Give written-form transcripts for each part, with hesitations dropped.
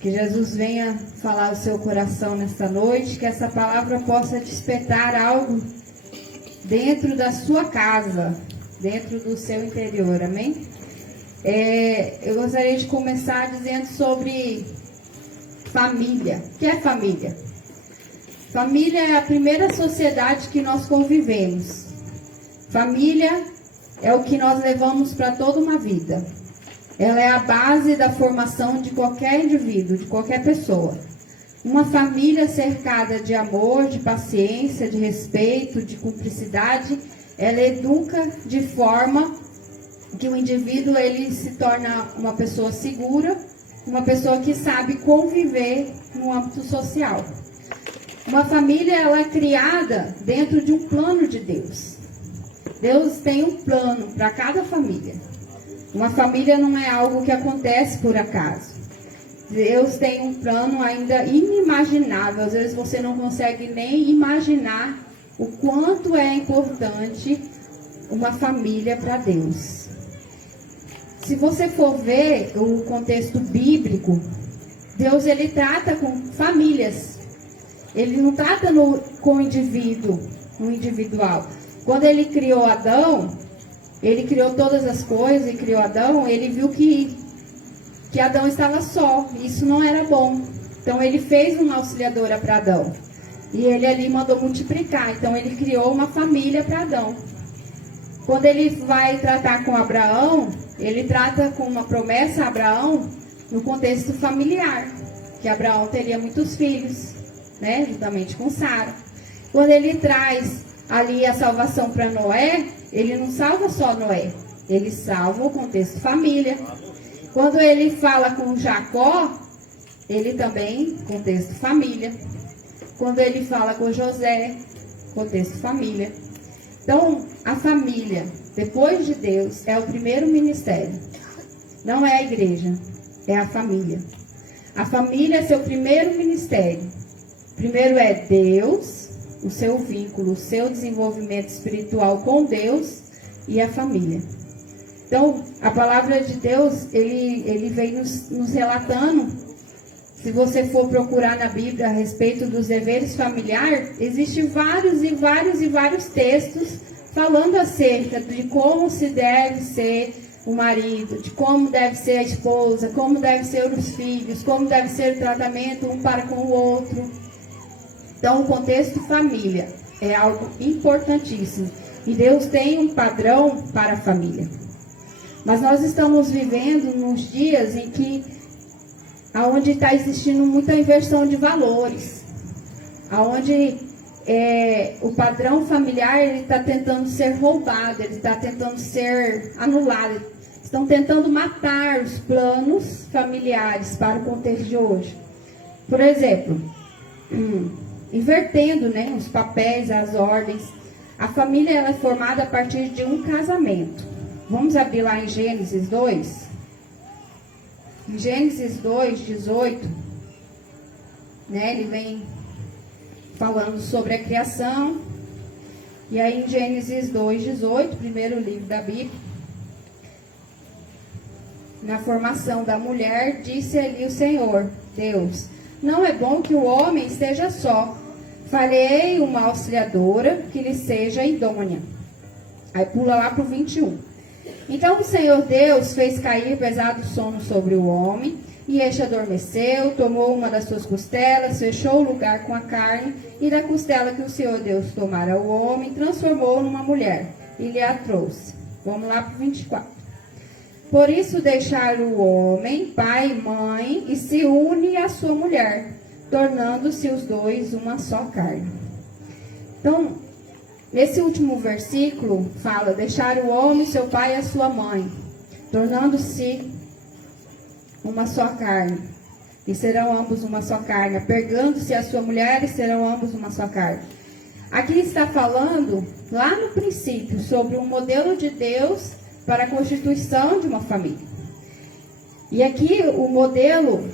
Que Jesus venha falar ao seu coração nesta noite, que essa palavra possa despertar algo dentro da sua casa, dentro do seu interior, amém? Eu gostaria de começar dizendo sobre família. O que é família? Família é a primeira sociedade que nós convivemos. Família é o que nós levamos para toda uma vida. Ela é a base da formação de qualquer indivíduo, de qualquer pessoa. Uma família cercada de amor, de paciência, de respeito, de cumplicidade, ela educa de forma que o indivíduo ele se torna uma pessoa segura, uma pessoa que sabe conviver no âmbito social. Uma família ela é criada dentro de um plano de Deus. Deus tem um plano para cada família. Uma família não é algo que acontece por acaso. Deus tem um plano ainda inimaginável. Às vezes você não consegue nem imaginar o quanto é importante uma família para Deus. Se você for ver o contexto bíblico, Deus ele trata com famílias. Ele não trata com o indivíduo, no individual. Quando ele criou Adão, ele criou todas as coisas e criou Adão, ele viu que Adão estava só. Isso não era bom. Então ele fez uma auxiliadora para Adão. E ele ali mandou multiplicar. Então ele criou uma família para Adão. Quando ele vai tratar com Abraão, ele trata com uma promessa a Abraão no contexto familiar. Que Abraão teria muitos filhos, né? Juntamente com Sara. Quando ele traz ali a salvação para Noé, ele não salva só Noé. Ele salva o contexto família. Quando ele fala com Jacó, ele também, contexto família. Quando ele fala com José, contexto família. Então, a família, depois de Deus, é o primeiro ministério. Não é a igreja, é a família. A família é seu primeiro ministério. Primeiro é Deus, o seu vínculo, o seu desenvolvimento espiritual com Deus e a família. Então, a palavra de Deus, ele vem nos relatando. Se você for procurar na Bíblia a respeito dos deveres familiares, existem vários textos falando acerca de como se deve ser o marido, de como deve ser a esposa, como deve ser os filhos, como deve ser o tratamento um para com o outro. Então, o contexto família é algo importantíssimo. E Deus tem um padrão para a família. Mas nós estamos vivendo nos dias em que aonde está existindo muita inversão de valores, aonde o padrão familiar ele está tentando ser roubado, ele está tentando ser anulado, estão tentando matar os planos familiares para o contexto de hoje. Por exemplo, invertendo, né, os papéis, as ordens. A família ela é formada a partir de um casamento. Vamos abrir lá em Gênesis 2. Em Gênesis 2, 18, né, ele vem falando sobre a criação. E aí em Gênesis 2, 18, primeiro livro da Bíblia, na formação da mulher, disse ali o Senhor, Deus, não é bom que o homem esteja só. Farei uma auxiliadora que lhe seja idônea. Aí pula lá para o 21. Então o Senhor Deus fez cair pesado sono sobre o homem, e este adormeceu, tomou uma das suas costelas, fechou o lugar com a carne, e da costela que o Senhor Deus tomara ao homem, transformou numa mulher, e lhe a trouxe. Vamos lá para o 24. Por isso deixar o homem, pai e mãe, e se une à sua mulher, tornando-se os dois uma só carne. Então, nesse último versículo, fala, deixar o homem, seu pai e a sua mãe, tornando-se uma só carne, e serão ambos uma só carne, apegando-se à sua mulher, e serão ambos uma só carne. Aqui está falando, lá no princípio, sobre um modelo de Deus para a constituição de uma família. E aqui, o modelo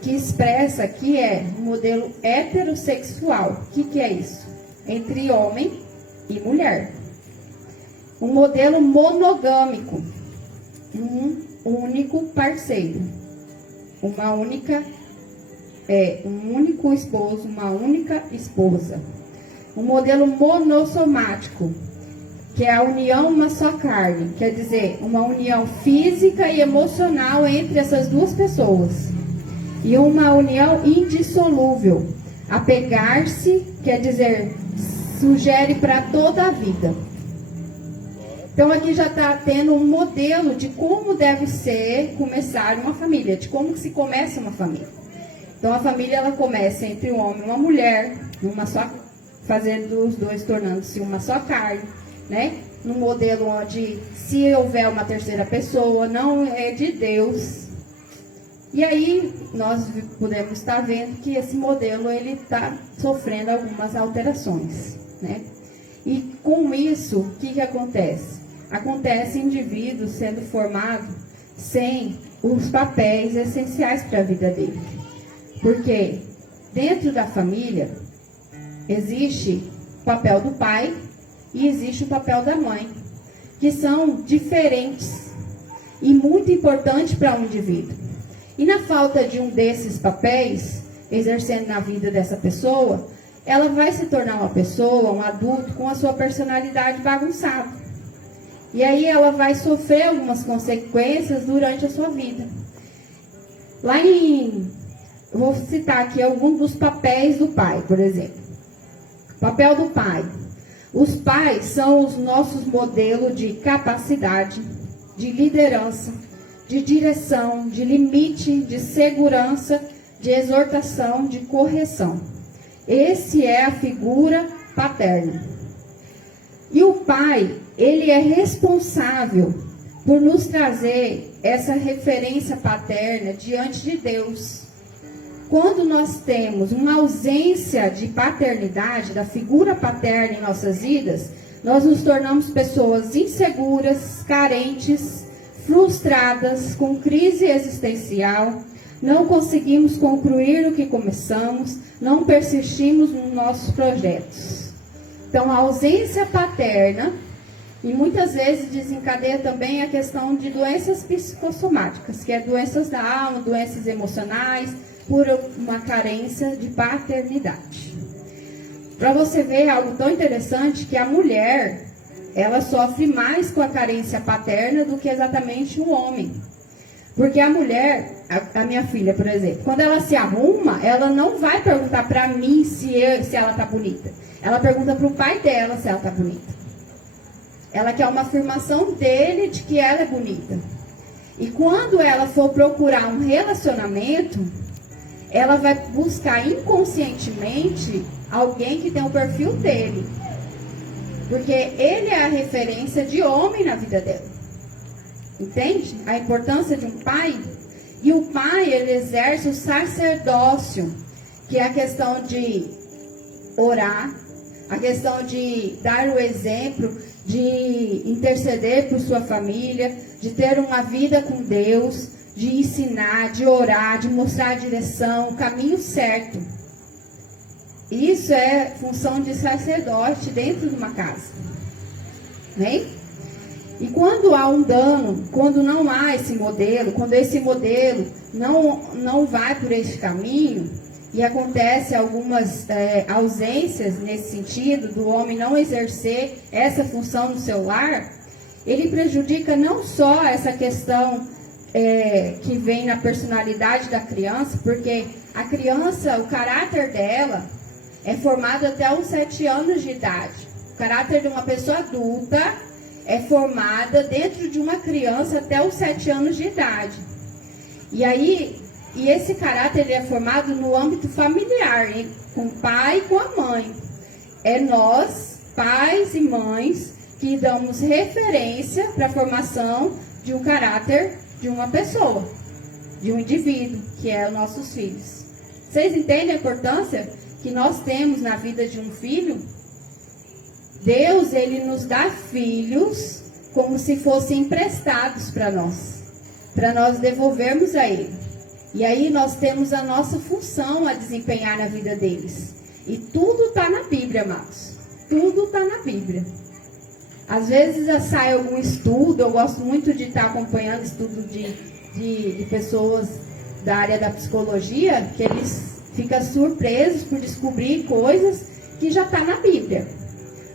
que expressa aqui é um modelo heterossexual. O que é isso? Entre homem e mulher. Um modelo monogâmico. Um único parceiro. Uma única é um único esposo, uma única esposa. Um modelo monossomático, que é a união uma só carne, quer dizer, uma união física e emocional entre essas duas pessoas. E uma união indissolúvel, apegar-se, quer dizer, sugere para toda a vida. Então aqui já está tendo um modelo de como deve ser começar uma família, de como se começa uma família. Então a família ela começa entre um homem e uma mulher, uma só, fazendo os dois tornando-se uma só carne, né? Num modelo onde se houver uma terceira pessoa, não é de Deus. E aí nós podemos estar vendo que esse modelo ele está sofrendo algumas alterações, né? E com isso, o que acontece? Acontece indivíduos sendo formados sem os papéis essenciais para a vida dele. Porque dentro da família existe o papel do pai e existe o papel da mãe, que são diferentes e muito importantes para um indivíduo. E na falta de um desses papéis, exercendo na vida dessa pessoa, ela vai se tornar uma pessoa, um adulto, com a sua personalidade bagunçada. E aí ela vai sofrer algumas consequências durante a sua vida. Vou citar aqui alguns dos papéis do pai, por exemplo. Papel do pai. Os pais são os nossos modelos de capacidade, de liderança, de direção, de limite, de segurança, de exortação, de correção. Esse é a figura paterna. E o pai, ele é responsável por nos trazer essa referência paterna diante de Deus. Quando nós temos uma ausência de paternidade, da figura paterna em nossas vidas, nós nos tornamos pessoas inseguras, carentes, frustradas, com crise existencial, não conseguimos concluir o que começamos, não persistimos nos nossos projetos. Então, a ausência paterna, e muitas vezes desencadeia também a questão de doenças psicossomáticas, que é doenças da alma, doenças emocionais, por uma carência de paternidade. Para você ver algo tão interessante, que a mulher, ela sofre mais com a carência paterna do que exatamente o homem. Porque a mulher, a minha filha, por exemplo, quando ela se arruma, ela não vai perguntar para mim se ela está bonita. Ela pergunta para o pai dela se ela está bonita. Ela quer uma afirmação dele de que ela é bonita. E quando ela for procurar um relacionamento, ela vai buscar inconscientemente alguém que tem o perfil dele. Porque ele é a referência de homem na vida dela. Entende a importância de um pai? E o pai, ele exerce o sacerdócio, que é a questão de orar, a questão de dar o exemplo, de interceder por sua família, de ter uma vida com Deus, de ensinar, de orar, de mostrar a direção, o caminho certo. Isso é função de sacerdote dentro de uma casa. Né? E quando há um dano, quando não há esse modelo, quando esse modelo não vai por esse caminho, e acontece algumas ausências nesse sentido, do homem não exercer essa função no seu lar, ele prejudica não só essa questão que vem na personalidade da criança, porque a criança, o caráter dela é formado até os 7 anos de idade. O caráter de uma pessoa adulta é formada dentro de uma criança até os 7 anos de idade. E esse caráter ele é formado no âmbito familiar, hein? Com o pai e com a mãe. É nós, pais e mães, que damos referência para a formação de um caráter de uma pessoa, de um indivíduo, que é os nossos filhos. Vocês entendem a importância que nós temos na vida de um filho? Deus, ele nos dá filhos como se fossem emprestados para nós devolvermos a ele. E aí nós temos a nossa função a desempenhar na vida deles. E tudo está na Bíblia, amados. Tudo está na Bíblia. Às vezes sai algum estudo, eu gosto muito de estar acompanhando estudo de pessoas da área da psicologia, que eles fica surpreso por descobrir coisas que já está na Bíblia.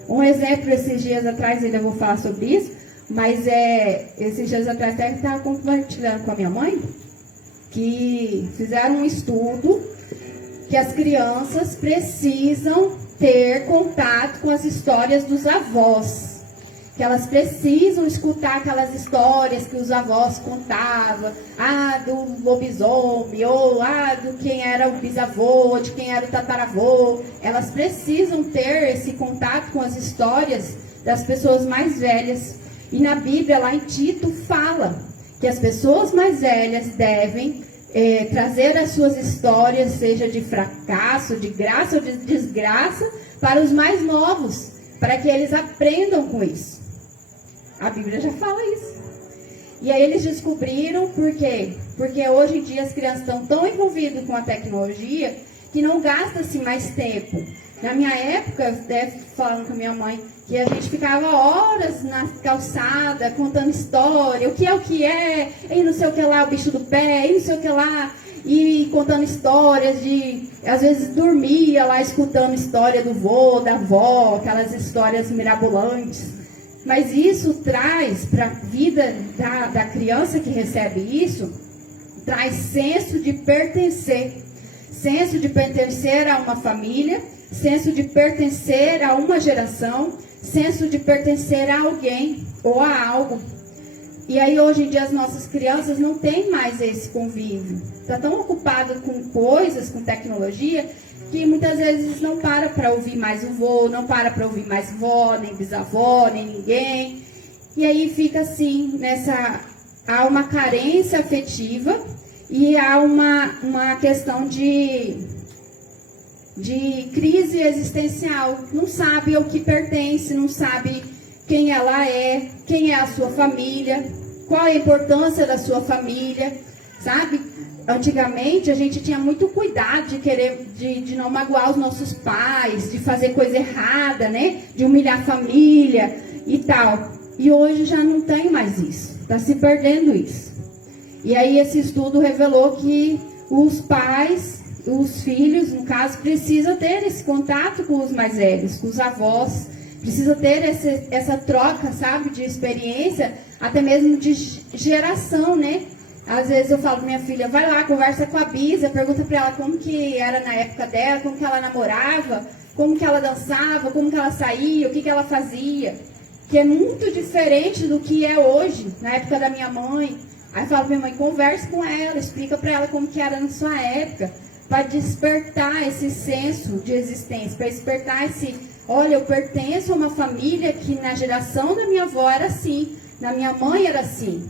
Um exemplo, esses dias atrás, ainda vou falar sobre isso, mas esses dias atrás até estava compartilhando com a minha mãe, que fizeram um estudo que as crianças precisam ter contato com as histórias dos avós. Que elas precisam escutar aquelas histórias que os avós contavam, do lobisomem, ou do quem era o bisavô, de quem era o tataravô. Elas precisam ter esse contato com as histórias das pessoas mais velhas. E na Bíblia, lá em Tito, fala que as pessoas mais velhas devem trazer as suas histórias, seja de fracasso, de graça ou de desgraça, para os mais novos, para que eles aprendam com isso. A Bíblia já fala isso. E aí eles descobriram por quê? Porque hoje em dia as crianças estão tão envolvidas com a tecnologia que não gasta-se mais tempo. Na minha época, até falando com a minha mãe, que a gente ficava horas na calçada contando história, o que é, e não sei o que lá, o bicho do pé, e não sei o que lá, e contando histórias às vezes dormia lá escutando história do vô, da avó, aquelas histórias mirabolantes. Mas isso traz para a vida da criança que recebe isso, traz senso de pertencer. Senso de pertencer a uma família, senso de pertencer a uma geração, senso de pertencer a alguém ou a algo. E aí hoje em dia as nossas crianças não têm mais esse convívio. Está tão ocupado com coisas, com tecnologia, que muitas vezes não para ouvir mais o vô, não para ouvir mais vó, nem bisavó, nem ninguém. E aí fica assim, há uma carência afetiva e há uma questão de crise existencial. Não sabe ao que pertence, não sabe quem ela é, quem é a sua família, qual é a importância da sua família, sabe? Antigamente a gente tinha muito cuidado de não magoar os nossos pais, de fazer coisa errada, né? De humilhar a família e tal. E hoje já não tem mais isso, está se perdendo isso. E aí esse estudo revelou que os pais, os filhos, no caso, precisam ter esse contato com os mais velhos, com os avós, precisa ter essa troca, sabe, de experiência, até mesmo de geração, né? Às vezes eu falo pra minha filha, vai lá, conversa com a Bisa, pergunta pra ela como que era na época dela, como que ela namorava, como que ela dançava, como que ela saía, o que ela fazia. Que é muito diferente do que é hoje, na época da minha mãe. Aí eu falo pra minha mãe, converse com ela, explica pra ela como que era na sua época, para despertar esse senso de existência, para despertar olha, eu pertenço a uma família que na geração da minha avó era assim, na minha mãe era assim.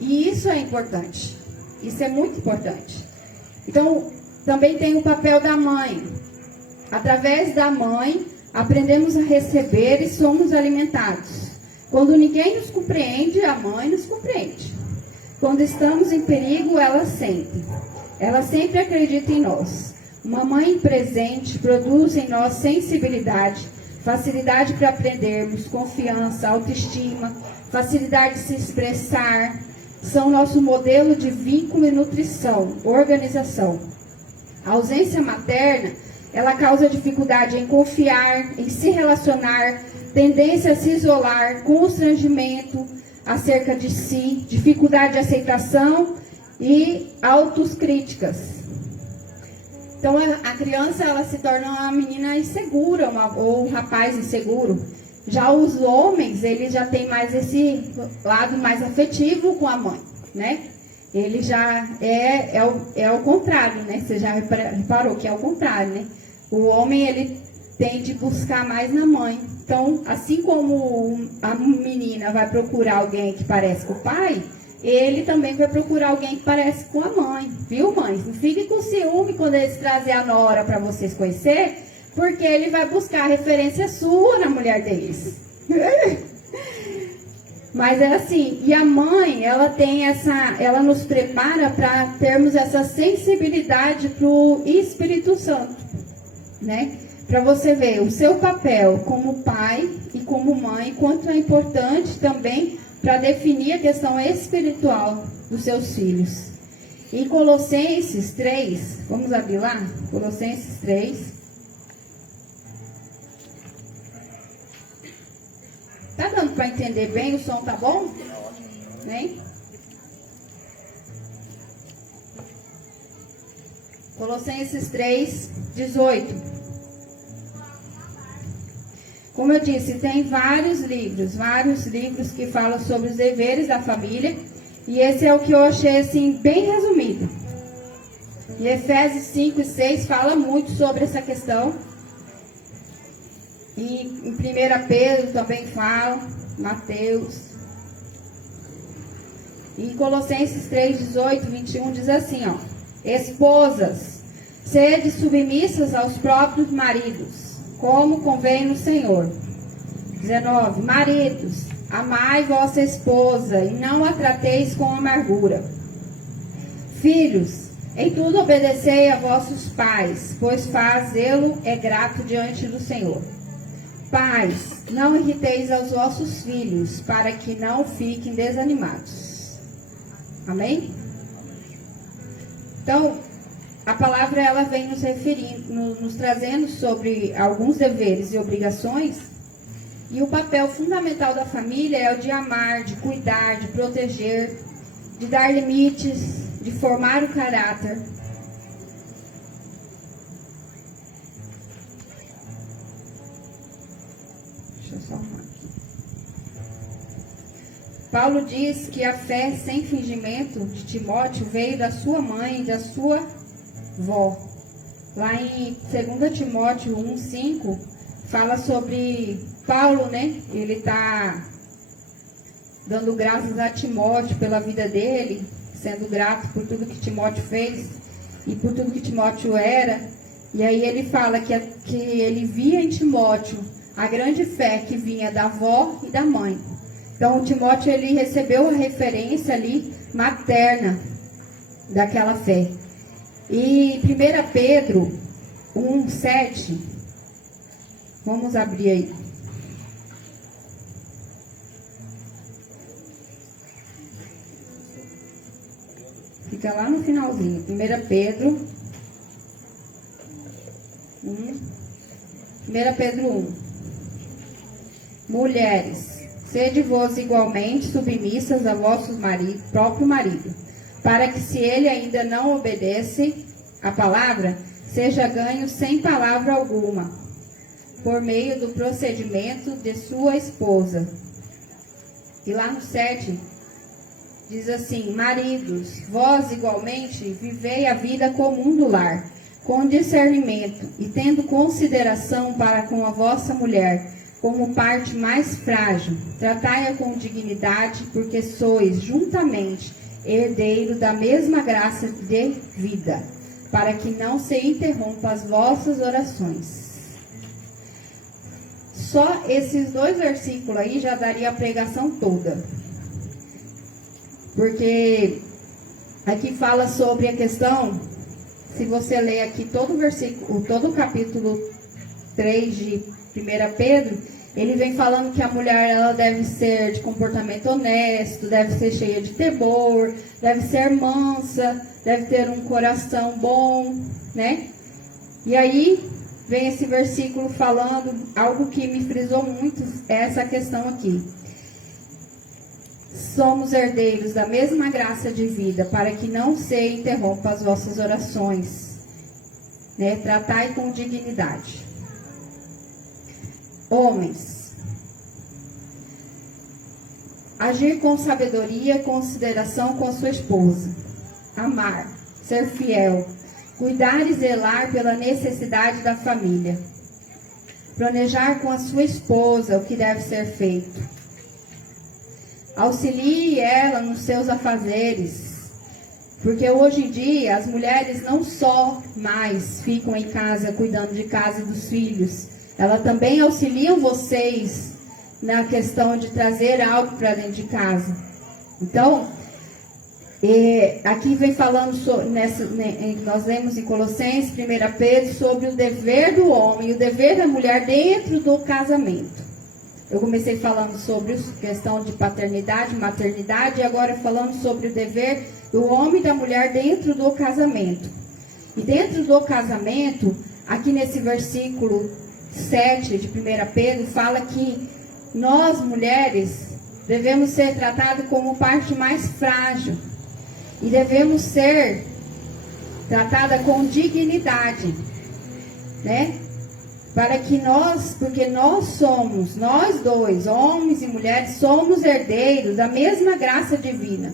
E isso é importante. Isso é muito importante. Então, também tem o papel da mãe. Através da mãe, aprendemos a receber e somos alimentados. Quando ninguém nos compreende, a mãe nos compreende. Quando estamos em perigo, ela sempre. Ela sempre acredita em nós. Uma mãe presente produz em nós sensibilidade, facilidade para aprendermos, confiança, autoestima, facilidade de se expressar. São nosso modelo de vínculo e nutrição, organização. A ausência materna, ela causa dificuldade em confiar, em se relacionar, tendência a se isolar, constrangimento acerca de si, dificuldade de aceitação e autocríticas. Então a criança ela se torna uma menina insegura ou um rapaz inseguro. Já os homens, eles já têm mais esse lado mais afetivo com a mãe, né? Ele já é o contrário, né? Você já reparou que é o contrário, né? O homem, ele tende a buscar mais na mãe. Então, assim como a menina vai procurar alguém que parece com o pai, ele também vai procurar alguém que parece com a mãe. Viu, mães? Não fique com ciúme quando eles trazem a nora para vocês conhecer, porque ele vai buscar a referência sua na mulher deles. Mas é assim, e a mãe, ela nos prepara para termos essa sensibilidade para o Espírito Santo, né? Para você ver o seu papel como pai e como mãe, quanto é importante também para definir a questão espiritual dos seus filhos. Em Colossenses 3, vamos abrir lá? Colossenses 3. Tá dando para entender bem? O som tá bom? Né? Colossenses 3, 18. Como eu disse, tem vários livros que falam sobre os deveres da família. E esse é o que eu achei assim, bem resumido. E Efésios 5 e 6 fala muito sobre essa questão. E em 1 Pedro também fala, Mateus. E em Colossenses 3, 18, 21 diz assim, ó. Esposas, sede submissas aos próprios maridos, como convém no Senhor. 19. Maridos, amai vossa esposa e não a trateis com amargura. Filhos, em tudo obedecei a vossos pais, pois fazê-lo é grato diante do Senhor. Pais, não irriteis aos vossos filhos, para que não fiquem desanimados. Amém? Então, a palavra ela vem nos referindo, nos trazendo sobre alguns deveres e obrigações. E o papel fundamental da família é o de amar, de cuidar, de proteger, de dar limites, de formar o caráter. Deixa eu só arrumar aqui. Paulo diz que a fé sem fingimento de Timóteo veio da sua mãe e da sua avó. Lá em 2 Timóteo 1:5 fala sobre Paulo, né? Ele está dando graças a Timóteo pela vida dele, sendo grato por tudo que Timóteo fez e por tudo que Timóteo era. E aí ele fala que ele via em Timóteo a grande fé que vinha da avó e da mãe. Então, o Timóteo ele recebeu a referência ali materna daquela fé. E 1 Pedro 1:7, vamos abrir aí. Fica lá no finalzinho. 1 Pedro 1. Mulheres, sede vós igualmente submissas a vosso próprio marido, para que, se ele ainda não obedece a palavra, seja ganho sem palavra alguma, por meio do procedimento de sua esposa. E lá no 7, diz assim: maridos, vós igualmente vivei a vida comum do lar, com discernimento, e tendo consideração para com a vossa mulher, como parte mais frágil, tratai-a com dignidade, porque sois juntamente herdeiro da mesma graça de vida, para que não se interrompa as vossas orações. Só esses 2 versículos aí já daria a pregação toda. Porque aqui fala sobre a questão, se você ler aqui todo o versículo, todo o capítulo 3 de 1 Pedro, ele vem falando que a mulher ela deve ser de comportamento honesto, deve ser cheia de temor, deve ser mansa, deve ter um coração bom, né? E aí vem esse versículo falando, algo que me frisou muito, é essa questão aqui. Somos herdeiros da mesma graça de vida, para que não se interrompa as vossas orações, né? Tratai com dignidade. Homens, agir com sabedoria e consideração com a sua esposa. Amar, ser fiel, cuidar e zelar pela necessidade da família. Planejar com a sua esposa o que deve ser feito. Auxilie ela nos seus afazeres, porque hoje em dia as mulheres não só mais ficam em casa cuidando de casa e dos filhos, elas também auxiliam vocês na questão de trazer algo para dentro de casa. Então, aqui vem falando, nós lemos em Colossenses, 1 Pedro, sobre o dever do homem e o dever da mulher dentro do casamento. Eu comecei falando sobre a questão de paternidade, maternidade, e agora falando sobre o dever do homem e da mulher dentro do casamento. E dentro do casamento, aqui nesse versículo 7 de 1 Pedro, fala que nós, mulheres, devemos ser tratadas como parte mais frágil. E devemos ser tratadas com dignidade, né? Para que porque nós dois, homens e mulheres, somos herdeiros da mesma graça divina.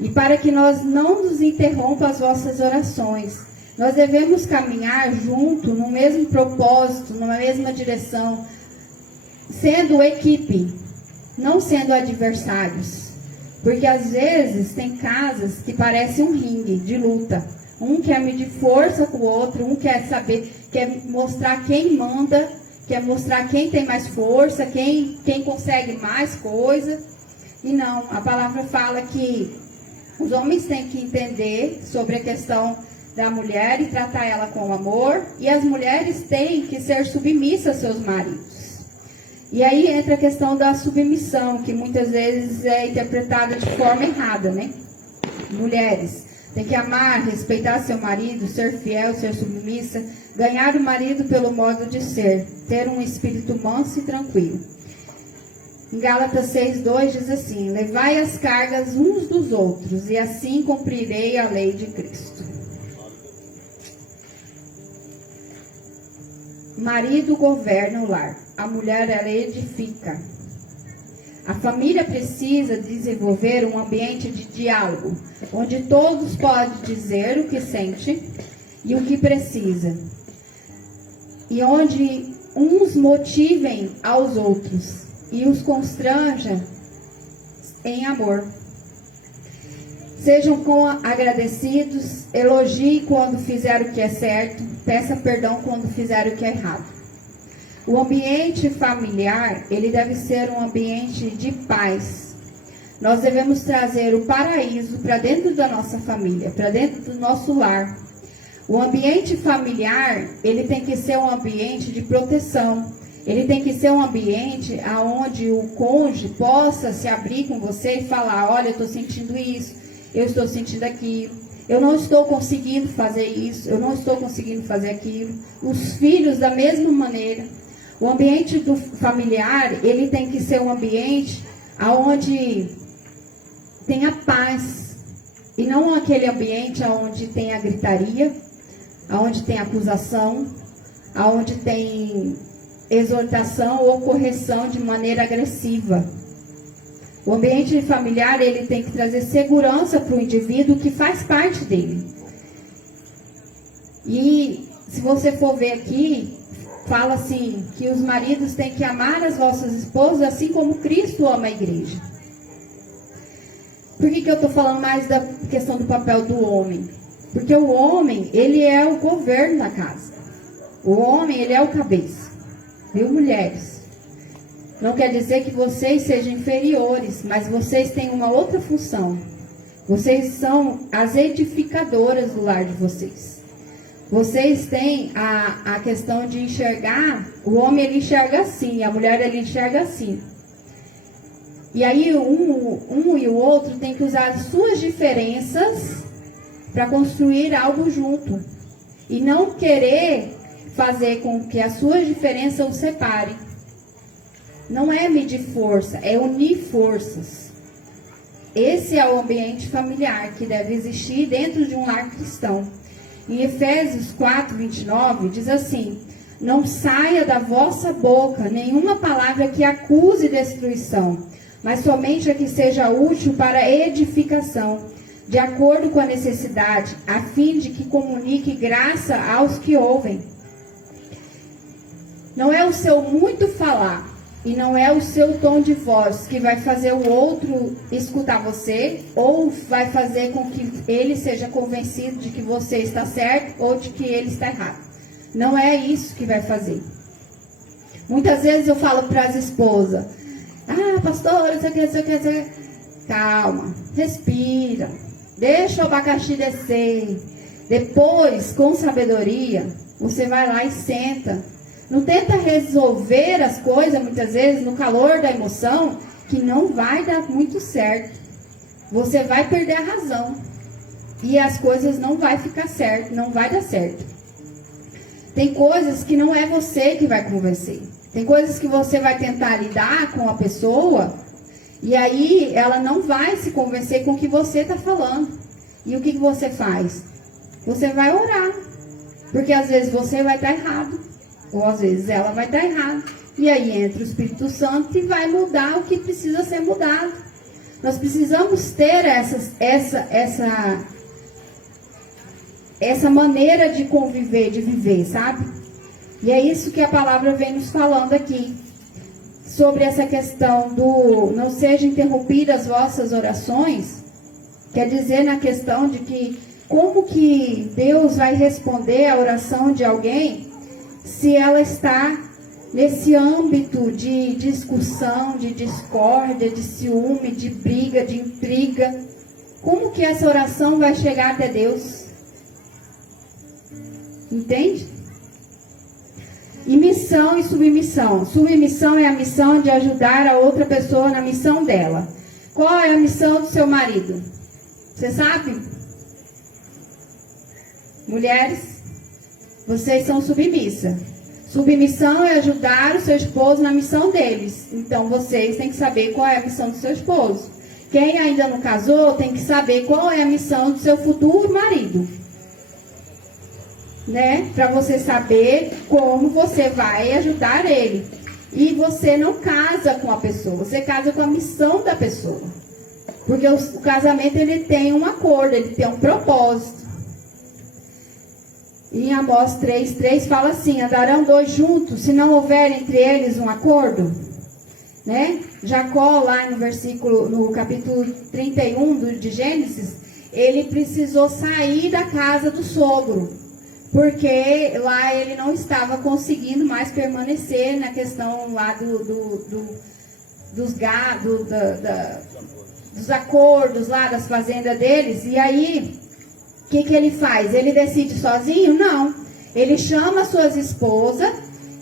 E para que nós não nos interrompa as vossas orações, nós devemos caminhar junto no mesmo propósito, numa mesma direção, sendo equipe, não sendo adversários. Porque às vezes tem casas que parecem um ringue de luta. Um quer medir força com o outro, um quer mostrar quem manda, quer mostrar quem tem mais força, quem consegue mais coisa. E não, a palavra fala que os homens têm que entender sobre a questão da mulher e tratar ela com amor, e as mulheres têm que ser submissas a seus maridos. E aí entra a questão da submissão, que muitas vezes é interpretada de forma errada, né? Mulheres têm que amar, respeitar seu marido, ser fiel, ser submissa, ganhar o marido pelo modo de ser, ter um espírito manso e tranquilo. Em Gálatas 6:2 diz assim: levai as cargas uns dos outros, e assim cumprirei a lei de Cristo. O marido governa o lar, a mulher ela edifica. A família precisa desenvolver um ambiente de diálogo, onde todos podem dizer o que sente e o que precisa, e onde uns motivem aos outros e os constranja em amor. Sejam agradecidos, elogie quando fizer o que é certo, peça perdão quando fizer o que é errado. O ambiente familiar, ele deve ser um ambiente de paz. Nós devemos trazer o paraíso para dentro da nossa família, para dentro do nosso lar. O ambiente familiar, ele tem que ser um ambiente de proteção. Ele tem que ser um ambiente onde o cônjuge possa se abrir com você e falar: olha, eu estou sentindo isso, eu estou sentindo aquilo, eu não estou conseguindo fazer isso, eu não estou conseguindo fazer aquilo. Os filhos da mesma maneira. O ambiente do familiar, ele tem que ser um ambiente onde tenha paz, e não aquele ambiente onde tem a gritaria, onde tem acusação, onde tem exortação ou correção de maneira agressiva. O ambiente familiar, ele tem que trazer segurança para o indivíduo que faz parte dele. E se você for ver aqui, fala assim, que os maridos têm que amar as vossas esposas assim como Cristo ama a igreja. Por que eu estou falando mais da questão do papel do homem? Porque o homem, ele é o governo da casa. O homem, ele é o cabeça. Viu, mulheres? Não quer dizer que vocês sejam inferiores, mas vocês têm uma outra função. Vocês são as edificadoras do lar de vocês. Vocês têm a questão de enxergar. O homem, ele enxerga assim, a mulher, ele enxerga assim. E aí um e o outro tem que usar as suas diferenças para construir algo junto. E não querer fazer com que as suas diferenças os separem. Não é medir força, é unir forças. Esse é o ambiente familiar que deve existir dentro de um lar cristão. Em Efésios 4:29 diz assim: não saia da vossa boca nenhuma palavra que acuse destruição, mas somente a que seja útil para edificação, de acordo com a necessidade, a fim de que comunique graça aos que ouvem. Não é o seu muito falar e não é o seu tom de voz que vai fazer o outro escutar você ou vai fazer com que ele seja convencido de que você está certo ou de que ele está errado. Não é isso que vai fazer. Muitas vezes eu falo para as esposas: pastora, isso aqui, isso aqui, isso aqui. Calma, respira, deixa o abacaxi descer. Depois, com sabedoria, você vai lá e senta. Não tenta resolver as coisas, muitas vezes, no calor da emoção, que não vai dar muito certo. você vai perder a razão. E as coisas não vai ficar certo, não vai dar certo. Tem coisas que não é você que vai convencer. Tem coisas que você vai tentar lidar com a pessoa e aí ela não vai se convencer com o que você está falando. E o que você faz? Você vai orar. Porque às vezes você vai estar errado. Ou às vezes ela vai estar errada. E aí entra o Espírito Santo e vai mudar o que precisa ser mudado. Nós precisamos ter essa maneira de conviver, de viver, sabe? E é isso que a palavra vem nos falando aqui. Sobre essa questão do não sejam interrompidas as vossas orações. Quer dizer na questão de que como que Deus vai responder a oração de alguém se ela está nesse âmbito de discussão, de discórdia, de ciúme, de briga, de intriga? Como que essa oração vai chegar até Deus? Entende? E missão e submissão. Submissão é a missão de ajudar a outra pessoa na missão dela. Qual é a missão do seu marido? Você sabe? Mulheres, vocês são submissas. Submissão é ajudar o seu esposo na missão deles. Então vocês têm que saber qual é a missão do seu esposo. Quem ainda não casou tem que saber qual é a missão do seu futuro marido. Né? Para você saber como você vai ajudar ele. E você não casa com a pessoa, você casa com a missão da pessoa. Porque o casamento ele tem um acordo, ele tem um propósito. Em Amós 3:3 fala assim: andarão dois juntos se não houver entre eles um acordo? Né? Jacó, lá no capítulo 31 de Gênesis, ele precisou sair da casa do sogro. Porque lá ele não estava conseguindo mais permanecer na questão lá dos acordos lá das fazendas deles. E aí, o que ele faz? Ele decide sozinho? Não. Ele chama suas esposas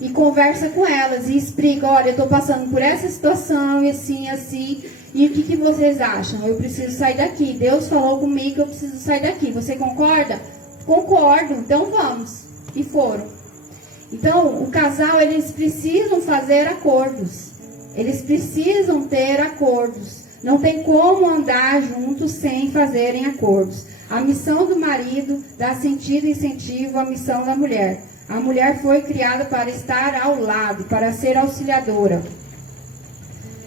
e conversa com elas e explica: olha, eu estou passando por essa situação e assim, assim. E o que vocês acham? Eu preciso sair daqui. Deus falou comigo que eu preciso sair daqui. Você concorda? Concordo, então vamos. E foram. Então, o casal, eles precisam fazer acordos. Eles precisam ter acordos. Não tem como andar juntos sem fazerem acordos. A missão do marido dá sentido e incentivo à missão da mulher. A mulher foi criada para estar ao lado, para ser auxiliadora.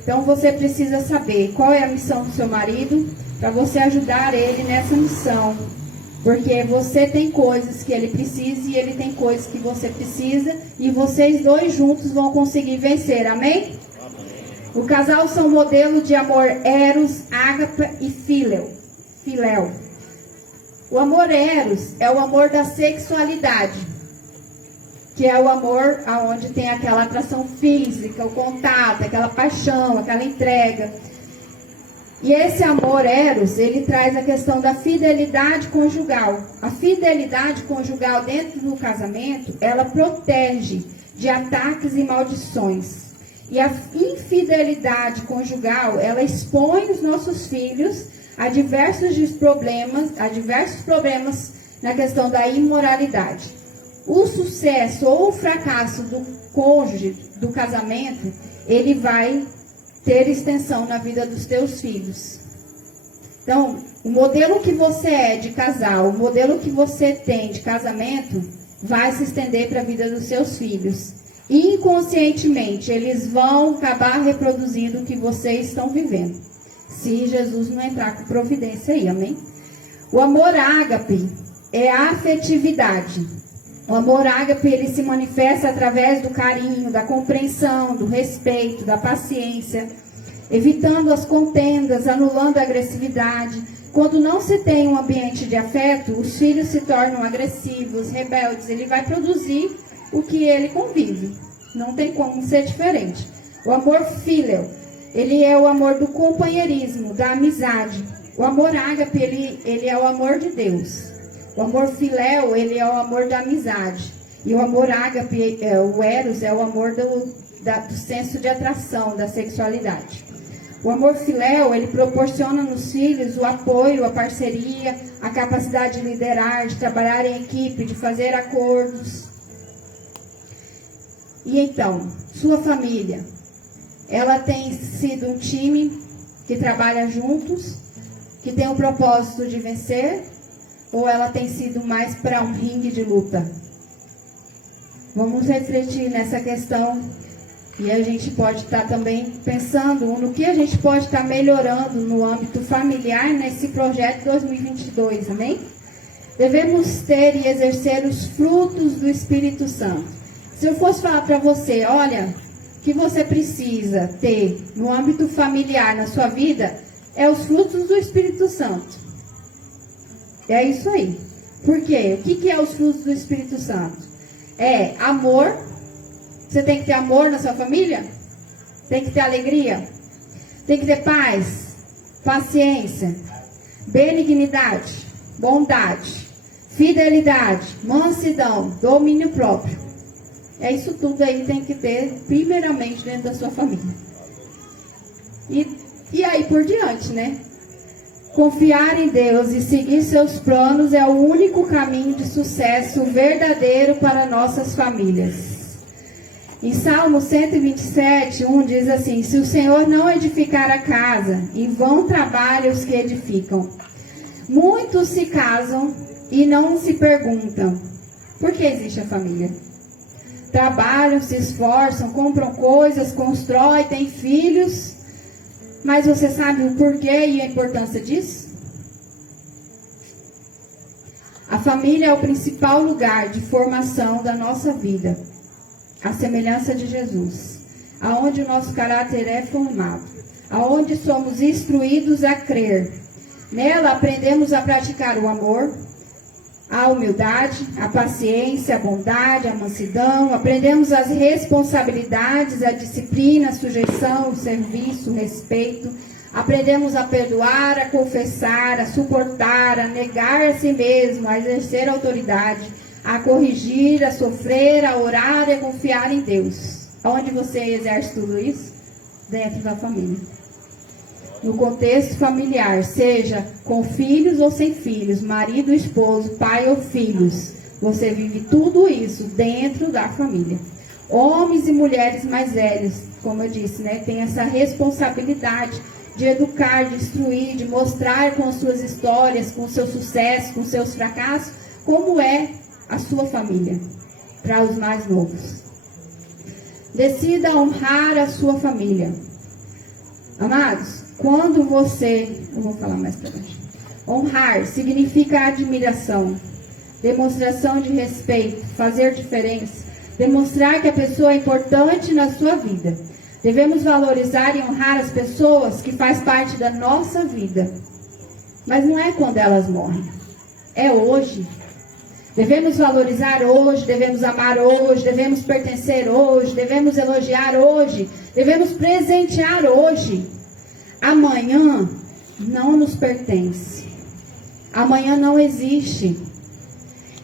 Então, você precisa saber qual é a missão do seu marido, para você ajudar ele nessa missão. Porque você tem coisas que ele precisa e ele tem coisas que você precisa. E vocês dois juntos vão conseguir vencer. Amém? O casal são modelo de amor eros, ágape e filéu. O amor eros é o amor da sexualidade. Que é o amor onde tem aquela atração física, o contato, aquela paixão, aquela entrega. E esse amor eros, ele traz a questão da fidelidade conjugal. A fidelidade conjugal dentro do casamento, ela protege de ataques e maldições. E a infidelidade conjugal, ela expõe os nossos filhos a diversos problemas na questão da imoralidade. O sucesso ou o fracasso do cônjuge, do casamento, ele vai ter extensão na vida dos teus filhos. Então, o modelo que você é de casal, o modelo que você tem de casamento, vai se estender para a vida dos seus filhos. Inconscientemente, eles vão acabar reproduzindo o que vocês estão vivendo. Se Jesus não entrar com providência aí, amém? O amor ágape é a afetividade. O amor ágape, ele se manifesta através do carinho, da compreensão, do respeito, da paciência, evitando as contendas, anulando a agressividade. Quando não se tem um ambiente de afeto, os filhos se tornam agressivos, rebeldes. Ele vai produzir o que ele convive. Não tem como ser diferente. O amor filial, ele é o amor do companheirismo, da amizade. O amor ágape, ele é o amor de Deus. O amor filéu, ele é o amor da amizade. E o amor ágape, o eros, é o amor do senso de atração, da sexualidade. O amor filéu, ele proporciona nos filhos o apoio, a parceria, a capacidade de liderar, de trabalhar em equipe, de fazer acordos. E então, sua família, ela tem sido um time que trabalha juntos, que tem o propósito de vencer, ou ela tem sido mais para um ringue de luta? Vamos refletir nessa questão e a gente pode estar também pensando no que a gente pode estar melhorando no âmbito familiar nesse projeto 2022, amém? Devemos ter e exercer os frutos do Espírito Santo. Se eu fosse falar para você, olha, o que você precisa ter no âmbito familiar na sua vida é os frutos do Espírito Santo. É isso aí. Por quê? O que é os frutos do Espírito Santo? É amor. Você tem que ter amor na sua família? Tem que ter alegria? Tem que ter paz, paciência, benignidade, bondade, fidelidade, mansidão, domínio próprio. É isso tudo aí tem que ter primeiramente dentro da sua família. E aí por diante, né? Confiar em Deus e seguir seus planos é o único caminho de sucesso verdadeiro para nossas famílias. Em Salmo 127, 1 diz assim: se o Senhor não edificar a casa, em vão trabalham os que edificam. Muitos se casam e não se perguntam, por que existe a família? Trabalham, se esforçam, compram coisas, constroem, têm filhos, mas você sabe o porquê e a importância disso? A família é o principal lugar de formação da nossa vida. A semelhança de Jesus, aonde o nosso caráter é formado, aonde somos instruídos a crer. Nela aprendemos a praticar o amor, a humildade, a paciência, a bondade, a mansidão. Aprendemos as responsabilidades, a disciplina, a sujeição, o serviço, o respeito. Aprendemos a perdoar, a confessar, a suportar, a negar a si mesmo, a exercer autoridade, a corrigir, a sofrer, a orar e a confiar em Deus. Onde você exerce tudo isso? Dentro da família. No contexto familiar, seja com filhos ou sem filhos, marido, esposo, pai ou filhos, você vive tudo isso dentro da família. Homens e mulheres mais velhos, como eu disse, né, tem essa responsabilidade de educar, de instruir, de mostrar com as suas histórias, com o seu sucesso, com os seus fracassos, como é a sua família, para os mais novos. Decida honrar a sua família. Amados, quando você... Eu vou falar mais para baixo. Honrar significa admiração, demonstração de respeito, fazer diferença, demonstrar que a pessoa é importante na sua vida. Devemos valorizar e honrar as pessoas que fazem parte da nossa vida. Mas não é quando elas morrem, é hoje. Devemos valorizar hoje, devemos amar hoje, devemos pertencer hoje, devemos elogiar hoje, devemos presentear hoje. Amanhã não nos pertence. Amanhã não existe.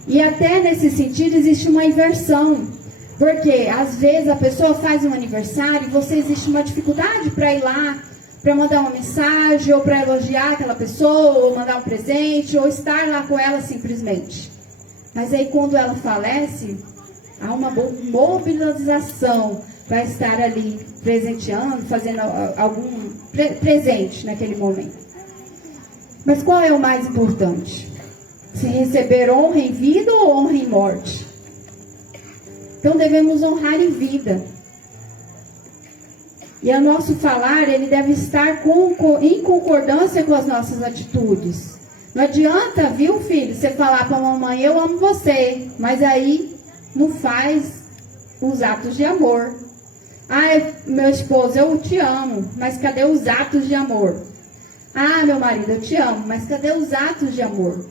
E até nesse sentido existe uma inversão. Porque às vezes a pessoa faz um aniversário e você existe uma dificuldade para ir lá, para mandar uma mensagem, ou para elogiar aquela pessoa, ou mandar um presente, ou estar lá com ela simplesmente. Mas aí quando ela falece, há uma mobilização para estar ali presenteando, fazendo algum presente naquele momento. Mas qual é o mais importante? Se receber honra em vida ou honra em morte? Então devemos honrar em vida. E o nosso falar, ele deve estar em concordância com as nossas atitudes. Não adianta, viu, filho, você falar para a mamãe, eu amo você, mas aí não faz os atos de amor. Ah, meu esposo, eu te amo, mas cadê os atos de amor? Ah, meu marido, eu te amo, mas cadê os atos de amor?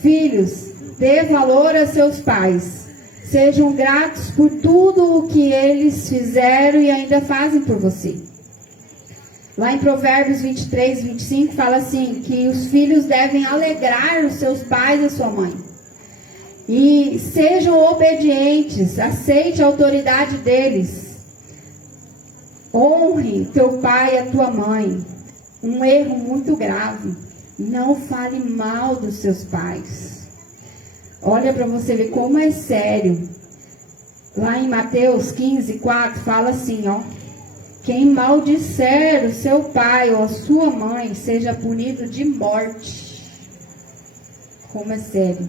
Filhos, dê valor a seus pais. Sejam gratos por tudo o que eles fizeram e ainda fazem por você. Lá em Provérbios 23, 25, fala assim, que os filhos devem alegrar os seus pais e a sua mãe. E sejam obedientes, aceite a autoridade deles. Honre teu pai e a tua mãe. Um erro muito grave. Não fale mal dos seus pais. Olha para você ver como é sério. Lá em Mateus 15:4 fala assim, ó. Quem maldisser o seu pai ou a sua mãe seja punido de morte. Como é sério.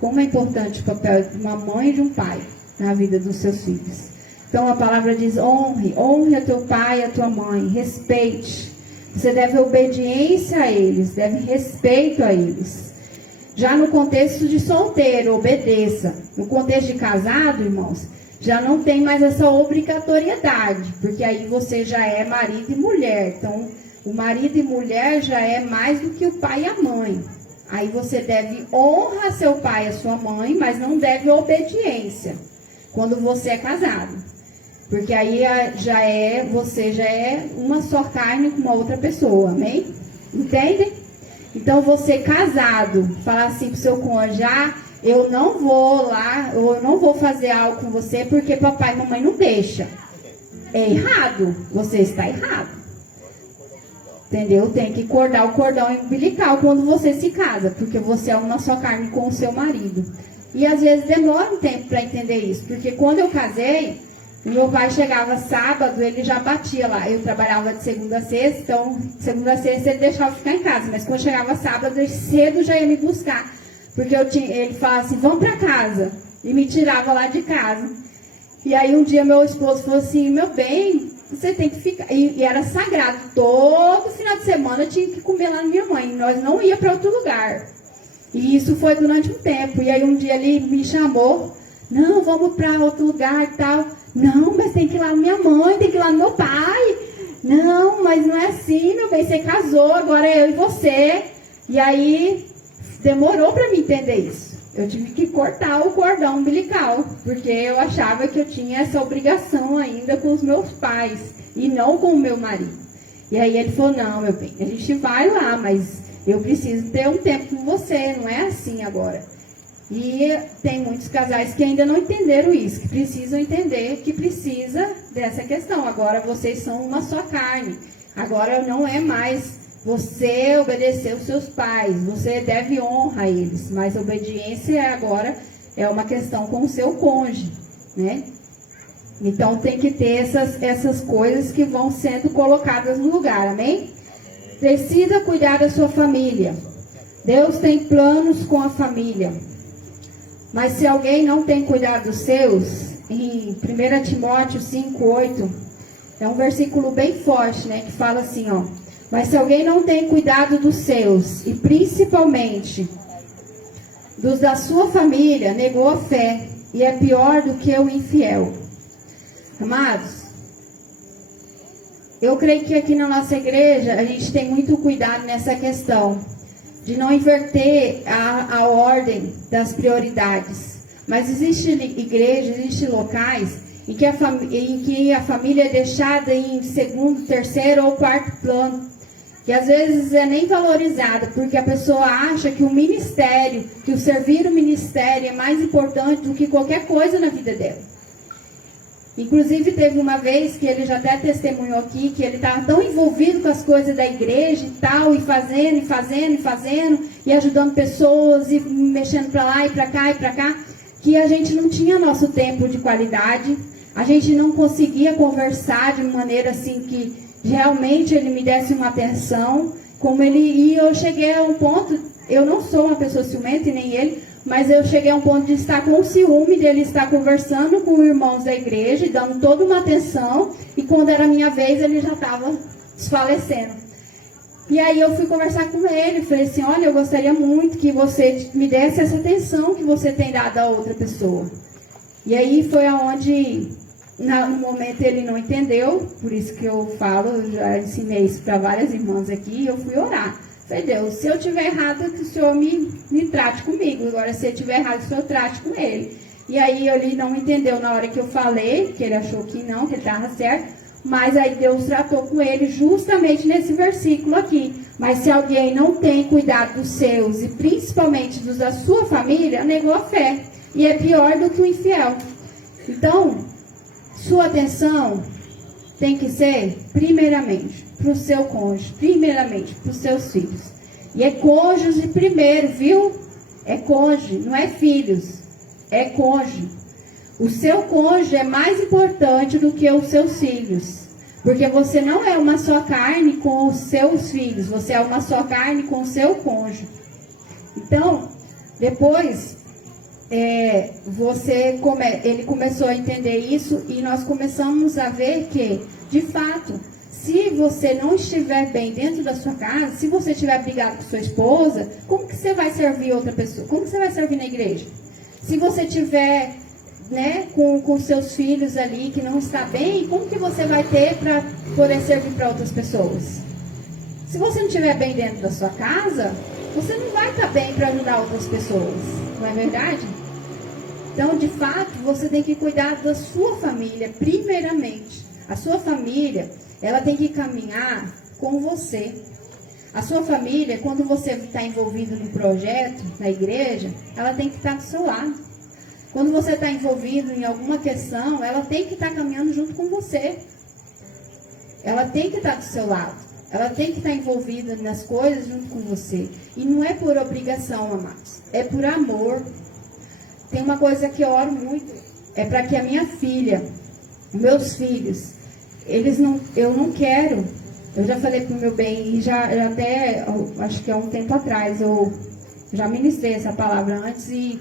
Como é importante o papel de uma mãe e de um pai na vida dos seus filhos. Então a palavra diz, honre a teu pai e a tua mãe, respeite. Você deve obediência a eles, deve respeito a eles. Já no contexto de solteiro, obedeça. No contexto de casado, irmãos, já não tem mais essa obrigatoriedade, porque aí você já é marido e mulher. Então, o marido e mulher já é mais do que o pai e a mãe. Aí você deve honrar seu pai e a sua mãe, mas não deve obediência quando você é casado. Porque aí você já é uma só carne com uma outra pessoa, amém? Entendem? Então você casado, falar assim pro seu cônjuge, eu não vou lá, ou eu não vou fazer algo com você porque papai e mamãe não deixam. É errado, você está errado. Entendeu? Tem que cortar o cordão umbilical quando você se casa, porque você é uma só carne com o seu marido. E às vezes demora um tempo para entender isso, porque quando eu casei, meu pai chegava sábado, ele já batia lá. Eu trabalhava de segunda a sexta, então segunda a sexta ele deixava eu ficar em casa. Mas quando chegava sábado, ele cedo já ia me buscar. Porque ele falava assim, vamos para casa. E me tirava lá de casa. E aí um dia meu esposo falou assim, meu bem, você tem que ficar. E era sagrado, todo final de semana eu tinha que comer lá na minha mãe. E nós não ia para outro lugar. E isso foi durante um tempo. E aí um dia ele me chamou, não, vamos para outro lugar e tal. Não, mas tem que ir lá na minha mãe, tem que ir lá no meu pai. Não, mas não é assim, meu bem, você casou, agora é eu e você. E aí, demorou para mim entender isso. Eu tive que cortar o cordão umbilical, porque eu achava que eu tinha essa obrigação ainda com os meus pais, e não com o meu marido. E aí ele falou, não, meu bem, a gente vai lá, mas eu preciso ter um tempo com você, não é assim agora. E tem muitos casais que ainda não entenderam isso, que precisam entender que precisa dessa questão. Agora vocês são uma só carne. Agora não é mais você obedecer os seus pais. Você deve honrar eles. Mas a obediência agora é uma questão com o seu cônjuge, né? Então tem que ter essas coisas que vão sendo colocadas no lugar, amém? Decida cuidar da sua família. Deus tem planos com a família. Mas se alguém não tem cuidado dos seus, em 1 Timóteo 5:8, é um versículo bem forte, né? Que fala assim, ó. Mas se alguém não tem cuidado dos seus, e principalmente dos da sua família, negou a fé, e é pior do que o infiel. Amados, eu creio que aqui na nossa igreja, a gente tem muito cuidado nessa questão de não inverter a ordem das prioridades. Mas existem igrejas, existem locais em que a família é deixada em segundo, terceiro ou quarto plano. Que às vezes é nem valorizada, porque a pessoa acha que o ministério, que o servir o ministério é mais importante do que qualquer coisa na vida dela. Inclusive teve uma vez que ele já até testemunhou aqui, que ele estava tão envolvido com as coisas da igreja e tal, e fazendo, e ajudando pessoas, e mexendo para lá e para cá, que a gente não tinha nosso tempo de qualidade, a gente não conseguia conversar de maneira assim que realmente ele me desse uma atenção, e eu cheguei a um ponto, eu não sou uma pessoa ciumenta e nem ele, mas eu cheguei a um ponto de estar com ciúme dele estar conversando com os irmãos da igreja, dando toda uma atenção, e quando era a minha vez, ele já estava desfalecendo. E aí eu fui conversar com ele, falei assim, olha, eu gostaria muito que você me desse essa atenção que você tem dado a outra pessoa. E aí foi aonde, no momento ele não entendeu, por isso que eu falo, eu já ensinei isso para várias irmãs aqui, e eu fui orar. Falei, Deus, se eu estiver errado, que o Senhor me trate comigo. Agora, se eu estiver errado, que o Senhor trate com ele. E aí, ele não entendeu na hora que eu falei, que ele achou que não, que ele estava certo. Mas aí, Deus tratou com ele justamente nesse versículo aqui. Mas se alguém não tem cuidado dos seus, e principalmente dos da sua família, negou a fé. E é pior do que o infiel. Então, sua atenção tem que ser, primeiramente, para o seu cônjuge, primeiramente, para os seus filhos. E é cônjuge primeiro, viu? É cônjuge, não é filhos, é cônjuge. O seu cônjuge é mais importante do que os seus filhos. Porque você não é uma só carne com os seus filhos, você é uma só carne com o seu cônjuge. Então, depois, ele começou a entender isso e nós começamos a ver que, de fato, se você não estiver bem dentro da sua casa, se você estiver brigado com sua esposa, como que você vai servir outra pessoa? Como que você vai servir na igreja? Se você estiver com seus filhos ali que não está bem, como que você vai ter para poder servir para outras pessoas? Se você não estiver bem dentro da sua casa, você não vai estar bem para ajudar outras pessoas, não é verdade? Então, de fato, você tem que cuidar da sua família, primeiramente. A sua família, ela tem que caminhar com você. A sua família, quando você está envolvido no projeto, na igreja, ela tem que estar do seu lado. Quando você está envolvido em alguma questão, ela tem que estar caminhando junto com você. Ela tem que estar do seu lado. Ela tem que estar envolvida nas coisas junto com você. E não é por obrigação, amados. É por amor. Tem uma coisa que eu oro muito. É para que a minha filha, meus filhos, eu não quero. Eu já falei para o meu bem, e já até, acho que há um tempo atrás, eu já ministrei essa palavra antes e...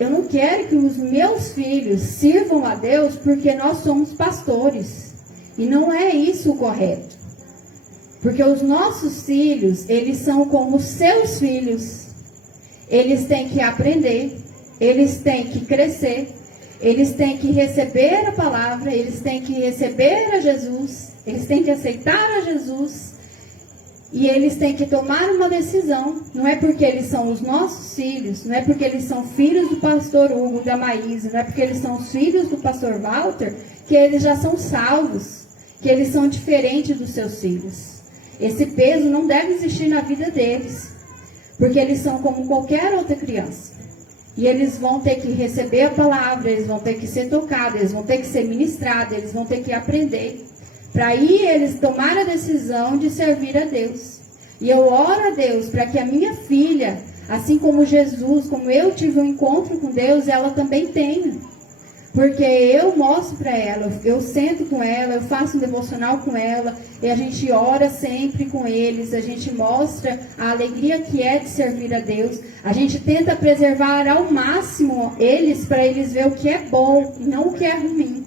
Eu não quero que os meus filhos sirvam a Deus porque nós somos pastores. E não é isso o correto. Porque os nossos filhos, eles são como seus filhos. Eles têm que aprender, eles têm que crescer, eles têm que receber a palavra, eles têm que receber a Jesus, eles têm que aceitar a Jesus. E eles têm que tomar uma decisão. Não é porque eles são os nossos filhos, não é porque eles são filhos do pastor Hugo, da Maísa, não é porque eles são os filhos do pastor Walter, que eles já são salvos, que eles são diferentes dos seus filhos. Esse peso não deve existir na vida deles, porque eles são como qualquer outra criança. E eles vão ter que receber a palavra, eles vão ter que ser tocados, eles vão ter que ser ministrados, eles vão ter que aprender. Para aí eles tomaram a decisão de servir a Deus. E eu oro a Deus para que a minha filha, assim como Jesus, como eu tive um encontro com Deus, ela também tenha. Porque eu mostro para ela, eu sento com ela, eu faço um devocional com ela, e a gente ora sempre com eles, a gente mostra a alegria que é de servir a Deus. A gente tenta preservar ao máximo eles, para eles verem o que é bom e não o que é ruim.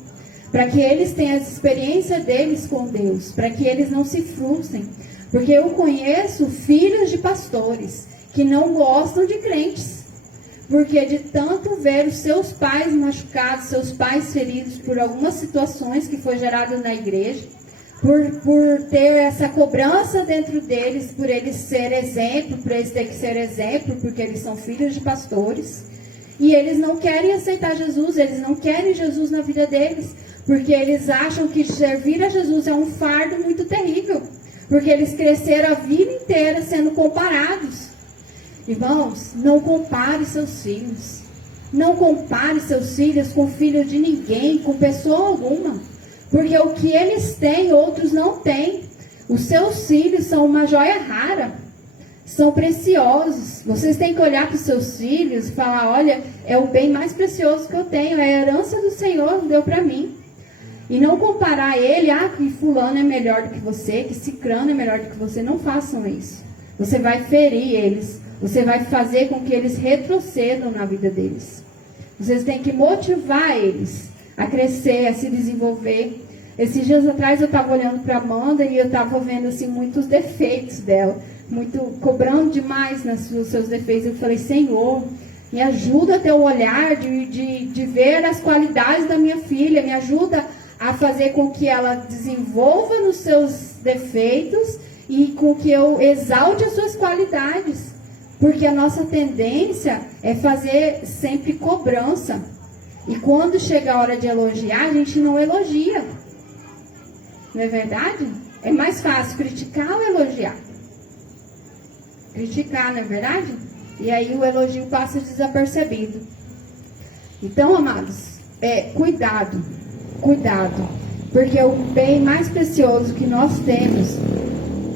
Para que eles tenham essa experiência deles com Deus, para que eles não se frustrem. Porque eu conheço filhos de pastores que não gostam de crentes. Porque de tanto ver os seus pais machucados, seus pais feridos por algumas situações que foi gerado na igreja, por ter essa cobrança dentro deles, por eles ser exemplo, por eles terem que ser exemplo, porque eles são filhos de pastores. E eles não querem aceitar Jesus, eles não querem Jesus na vida deles. Porque eles acham que servir a Jesus é um fardo muito terrível. Porque eles cresceram a vida inteira sendo comparados. Irmãos, não compare seus filhos. Não compare seus filhos com filho de ninguém, com pessoa alguma. Porque o que eles têm, outros não têm. Os seus filhos são uma joia rara. São preciosos. Vocês têm que olhar para os seus filhos e falar, olha, é o bem mais precioso que eu tenho. É a herança do Senhor que deu para mim. E não comparar ele, que fulano é melhor do que você, que cicrano é melhor do que você. Não façam isso. Você vai ferir eles. Você vai fazer com que eles retrocedam na vida deles. Vocês têm que motivar eles a crescer, a se desenvolver. Esses dias atrás eu estava olhando para a Amanda e eu estava vendo assim, muitos defeitos dela. Cobrando demais nos seus defeitos. Eu falei, Senhor, me ajuda a ter o olhar de ver as qualidades da minha filha. Me ajuda a fazer com que ela desenvolva nos seus defeitos e com que eu exalte as suas qualidades. Porque a nossa tendência é fazer sempre cobrança. E quando chega a hora de elogiar, a gente não elogia. Não é verdade? É mais fácil criticar ou elogiar? Criticar, não é verdade? E aí o elogio passa desapercebido. Então, amados, cuidado. porque o bem mais precioso que nós temos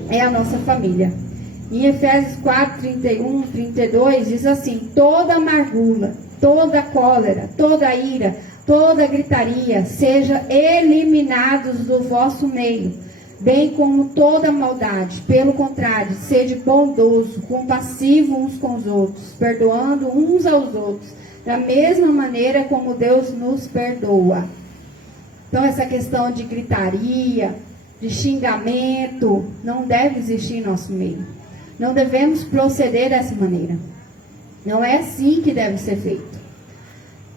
é a nossa família. Em Efésios 4, 31, 32, diz assim: toda amargura, toda cólera, toda ira, toda gritaria, seja eliminados do vosso meio, bem como toda maldade. Pelo contrário, sede bondoso, compassivo uns com os outros, perdoando uns aos outros, da mesma maneira como Deus nos perdoa. Então, essa questão de gritaria, de xingamento, não deve existir em nosso meio. Não devemos proceder dessa maneira. Não é assim que deve ser feito.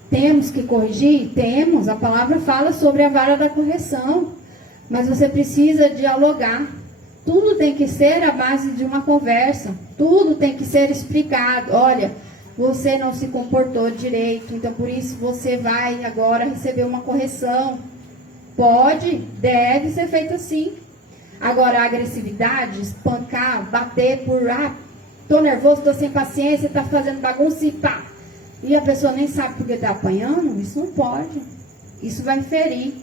Temos que corrigir? Temos. A palavra fala sobre a vara da correção. Mas você precisa dialogar. Tudo tem que ser à base de uma conversa. Tudo tem que ser explicado. Olha, você não se comportou direito, então por isso você vai agora receber uma correção. Pode, deve ser feito assim. Agora, a agressividade, espancar, bater por, tô nervoso, tô sem paciência, tá fazendo bagunça e pá. E a pessoa nem sabe porque tá apanhando, isso não pode. Isso vai ferir.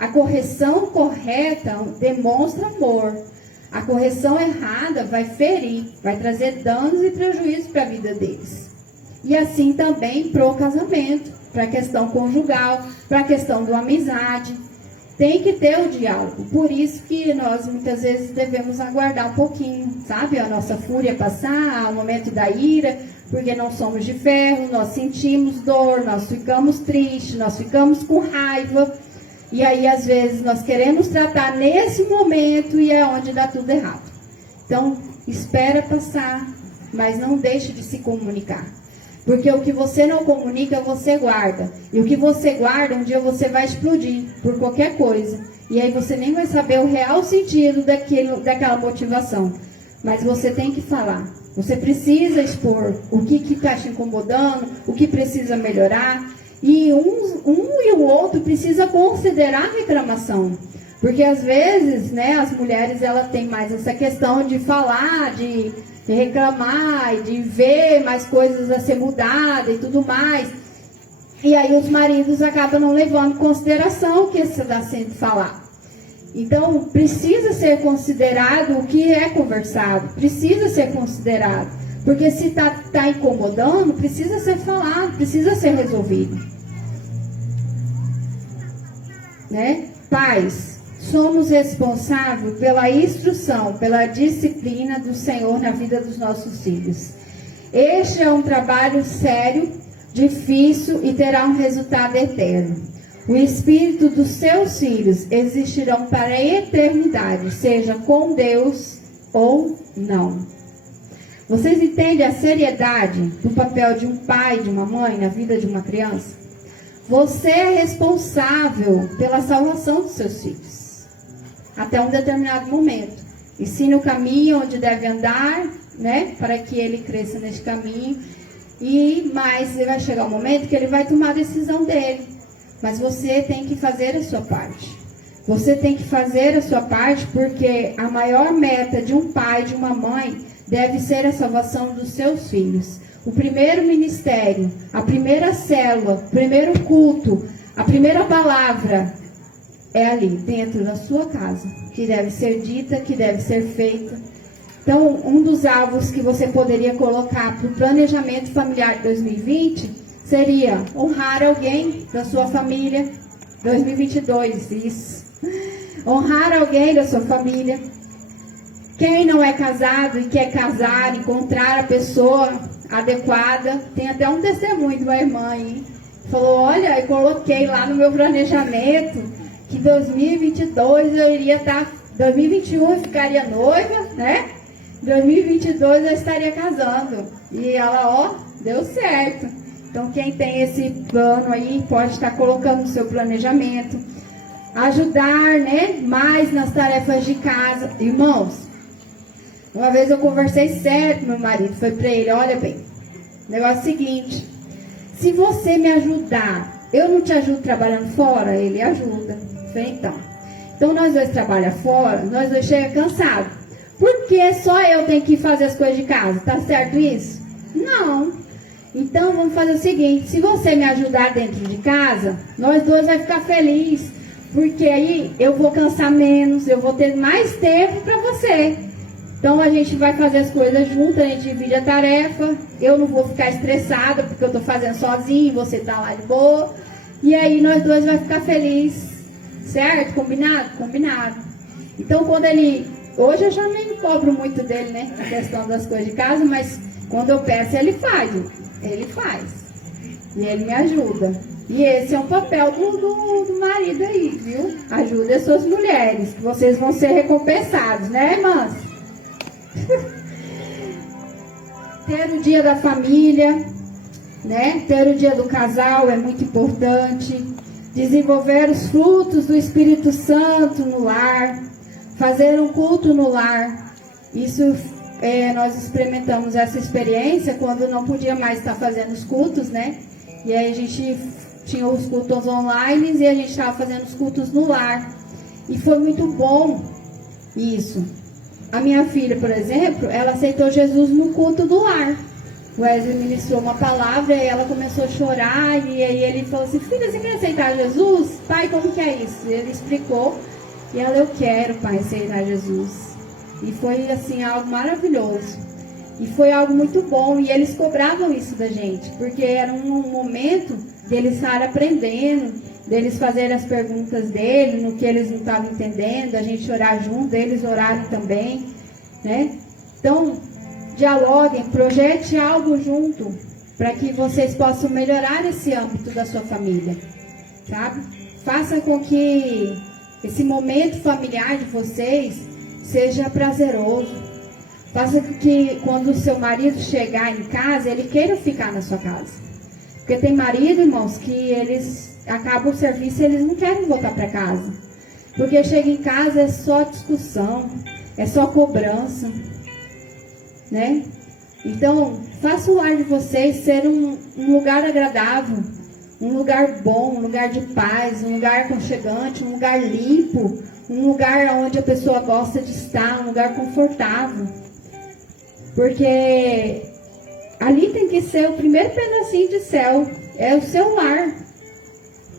A correção correta demonstra amor. A correção errada vai ferir, vai trazer danos e prejuízos para a vida deles. E assim também para o casamento, para a questão conjugal, para a questão da amizade. Tem que ter o diálogo. Por isso que nós muitas vezes devemos aguardar um pouquinho, sabe? A nossa fúria passar, o momento da ira, porque não somos de ferro, nós sentimos dor, nós ficamos tristes, nós ficamos com raiva. E aí, às vezes, nós queremos tratar nesse momento e é onde dá tudo errado. Então, espera passar, mas não deixe de se comunicar. Porque o que você não comunica, você guarda. E o que você guarda, um dia você vai explodir por qualquer coisa. E aí você nem vai saber o real sentido daquela motivação. Mas você tem que falar. Você precisa expor o que está te incomodando, o que precisa melhorar. E um e o outro precisa considerar a reclamação. Porque às vezes, né, as mulheres elas têm mais essa questão de falar, de reclamar, e de ver mais coisas a ser mudadas e tudo mais. E aí os maridos acabam não levando em consideração o que você está sendo falado. Então, precisa ser considerado o que é conversado. Precisa ser considerado. Porque se está incomodando, precisa ser falado, precisa ser resolvido. Né? Pais, somos responsáveis pela instrução, pela disciplina do Senhor na vida dos nossos filhos. Este é um trabalho sério, difícil e terá um resultado eterno. O espírito dos seus filhos existirão para a eternidade, seja com Deus ou não. Vocês entendem a seriedade do papel de um pai, de uma mãe na vida de uma criança? Você é responsável pela salvação dos seus filhos. Até um determinado momento. Ensine o caminho onde deve andar, né? Para que ele cresça nesse caminho. Mas vai chegar um momento que ele vai tomar a decisão dele. Mas você tem que fazer a sua parte. Você tem que fazer a sua parte porque a maior meta de um pai, de uma mãe, deve ser a salvação dos seus filhos. O primeiro ministério, a primeira célula, o primeiro culto, a primeira palavra é ali, dentro da sua casa, que deve ser dita, que deve ser feita. Então, um dos alvos que você poderia colocar para o planejamento familiar de 2020 seria honrar alguém da sua família. 2022, isso. Honrar alguém da sua família. Quem não é casado e quer casar, encontrar a pessoa adequada. Tem até um testemunho de uma irmã aí. Falou, olha, eu coloquei lá no meu planejamento que 2022 eu iria estar... 2021 eu ficaria noiva, né? 2022 eu estaria casando. E ela, ó, deu certo. Então, quem tem esse plano aí, pode estar colocando no seu planejamento. Ajudar, né? Mais nas tarefas de casa. Irmãos, uma vez eu conversei sério com meu marido, foi para ele, olha bem, o negócio é o seguinte, se você me ajudar, eu não te ajudo trabalhando fora? Ele ajuda. Falei, então nós dois trabalhamos fora, nós dois chegamos cansados. Por que só eu tenho que fazer as coisas de casa? Tá certo isso? Não. Então vamos fazer o seguinte, se você me ajudar dentro de casa, nós dois vamos ficar felizes. Porque aí eu vou cansar menos, eu vou ter mais tempo para você. Então a gente vai fazer as coisas juntas, a gente divide a tarefa. Eu não vou ficar estressada porque eu estou fazendo sozinho, você está lá de boa. E aí nós dois vamos ficar felizes. Certo? Combinado? Combinado. Então quando ele... Hoje eu já nem cobro muito dele, né? A questão das coisas de casa, mas quando eu peço ele faz. Ele faz. E ele me ajuda. E esse é um papel do marido aí, viu? Ajude as suas mulheres, que vocês vão ser recompensados, né, irmãs? Ter o dia da família, né? Ter o dia do casal é muito importante. Desenvolver os frutos do Espírito Santo no lar. Fazer um culto no lar. Isso, nós experimentamos essa experiência quando não podia mais estar fazendo os cultos, né? E aí a gente tinha os cultos online e a gente estava fazendo os cultos no lar. E foi muito bom isso. A minha filha, por exemplo, ela aceitou Jesus no culto do lar. O Wesley ministrou uma palavra e ela começou a chorar. E aí ele falou assim, filha, você quer aceitar Jesus? Pai, como que é isso? Ele explicou. E ela, eu quero, pai, aceitar Jesus. E foi assim, algo maravilhoso. E foi algo muito bom. E eles cobravam isso da gente. Porque era um momento deles estar aprendendo, deles fazerem as perguntas dele, no que eles não estavam entendendo, a gente orar junto, eles orarem também, né? Então, dialoguem, projete algo junto, para que vocês possam melhorar esse âmbito da sua família, sabe? Faça com que esse momento familiar de vocês seja prazeroso. Faça com que quando o seu marido chegar em casa, ele queira ficar na sua casa. Porque tem marido, irmãos, que eles acabam o serviço e eles não querem voltar para casa. Porque chega em casa é só discussão, é só cobrança, né? Então, faça o lar de vocês ser um lugar agradável, um lugar bom, um lugar de paz, um lugar aconchegante, um lugar limpo, um lugar onde a pessoa gosta de estar, um lugar confortável. Porque ali tem que ser o primeiro pedacinho de céu, é o seu lar.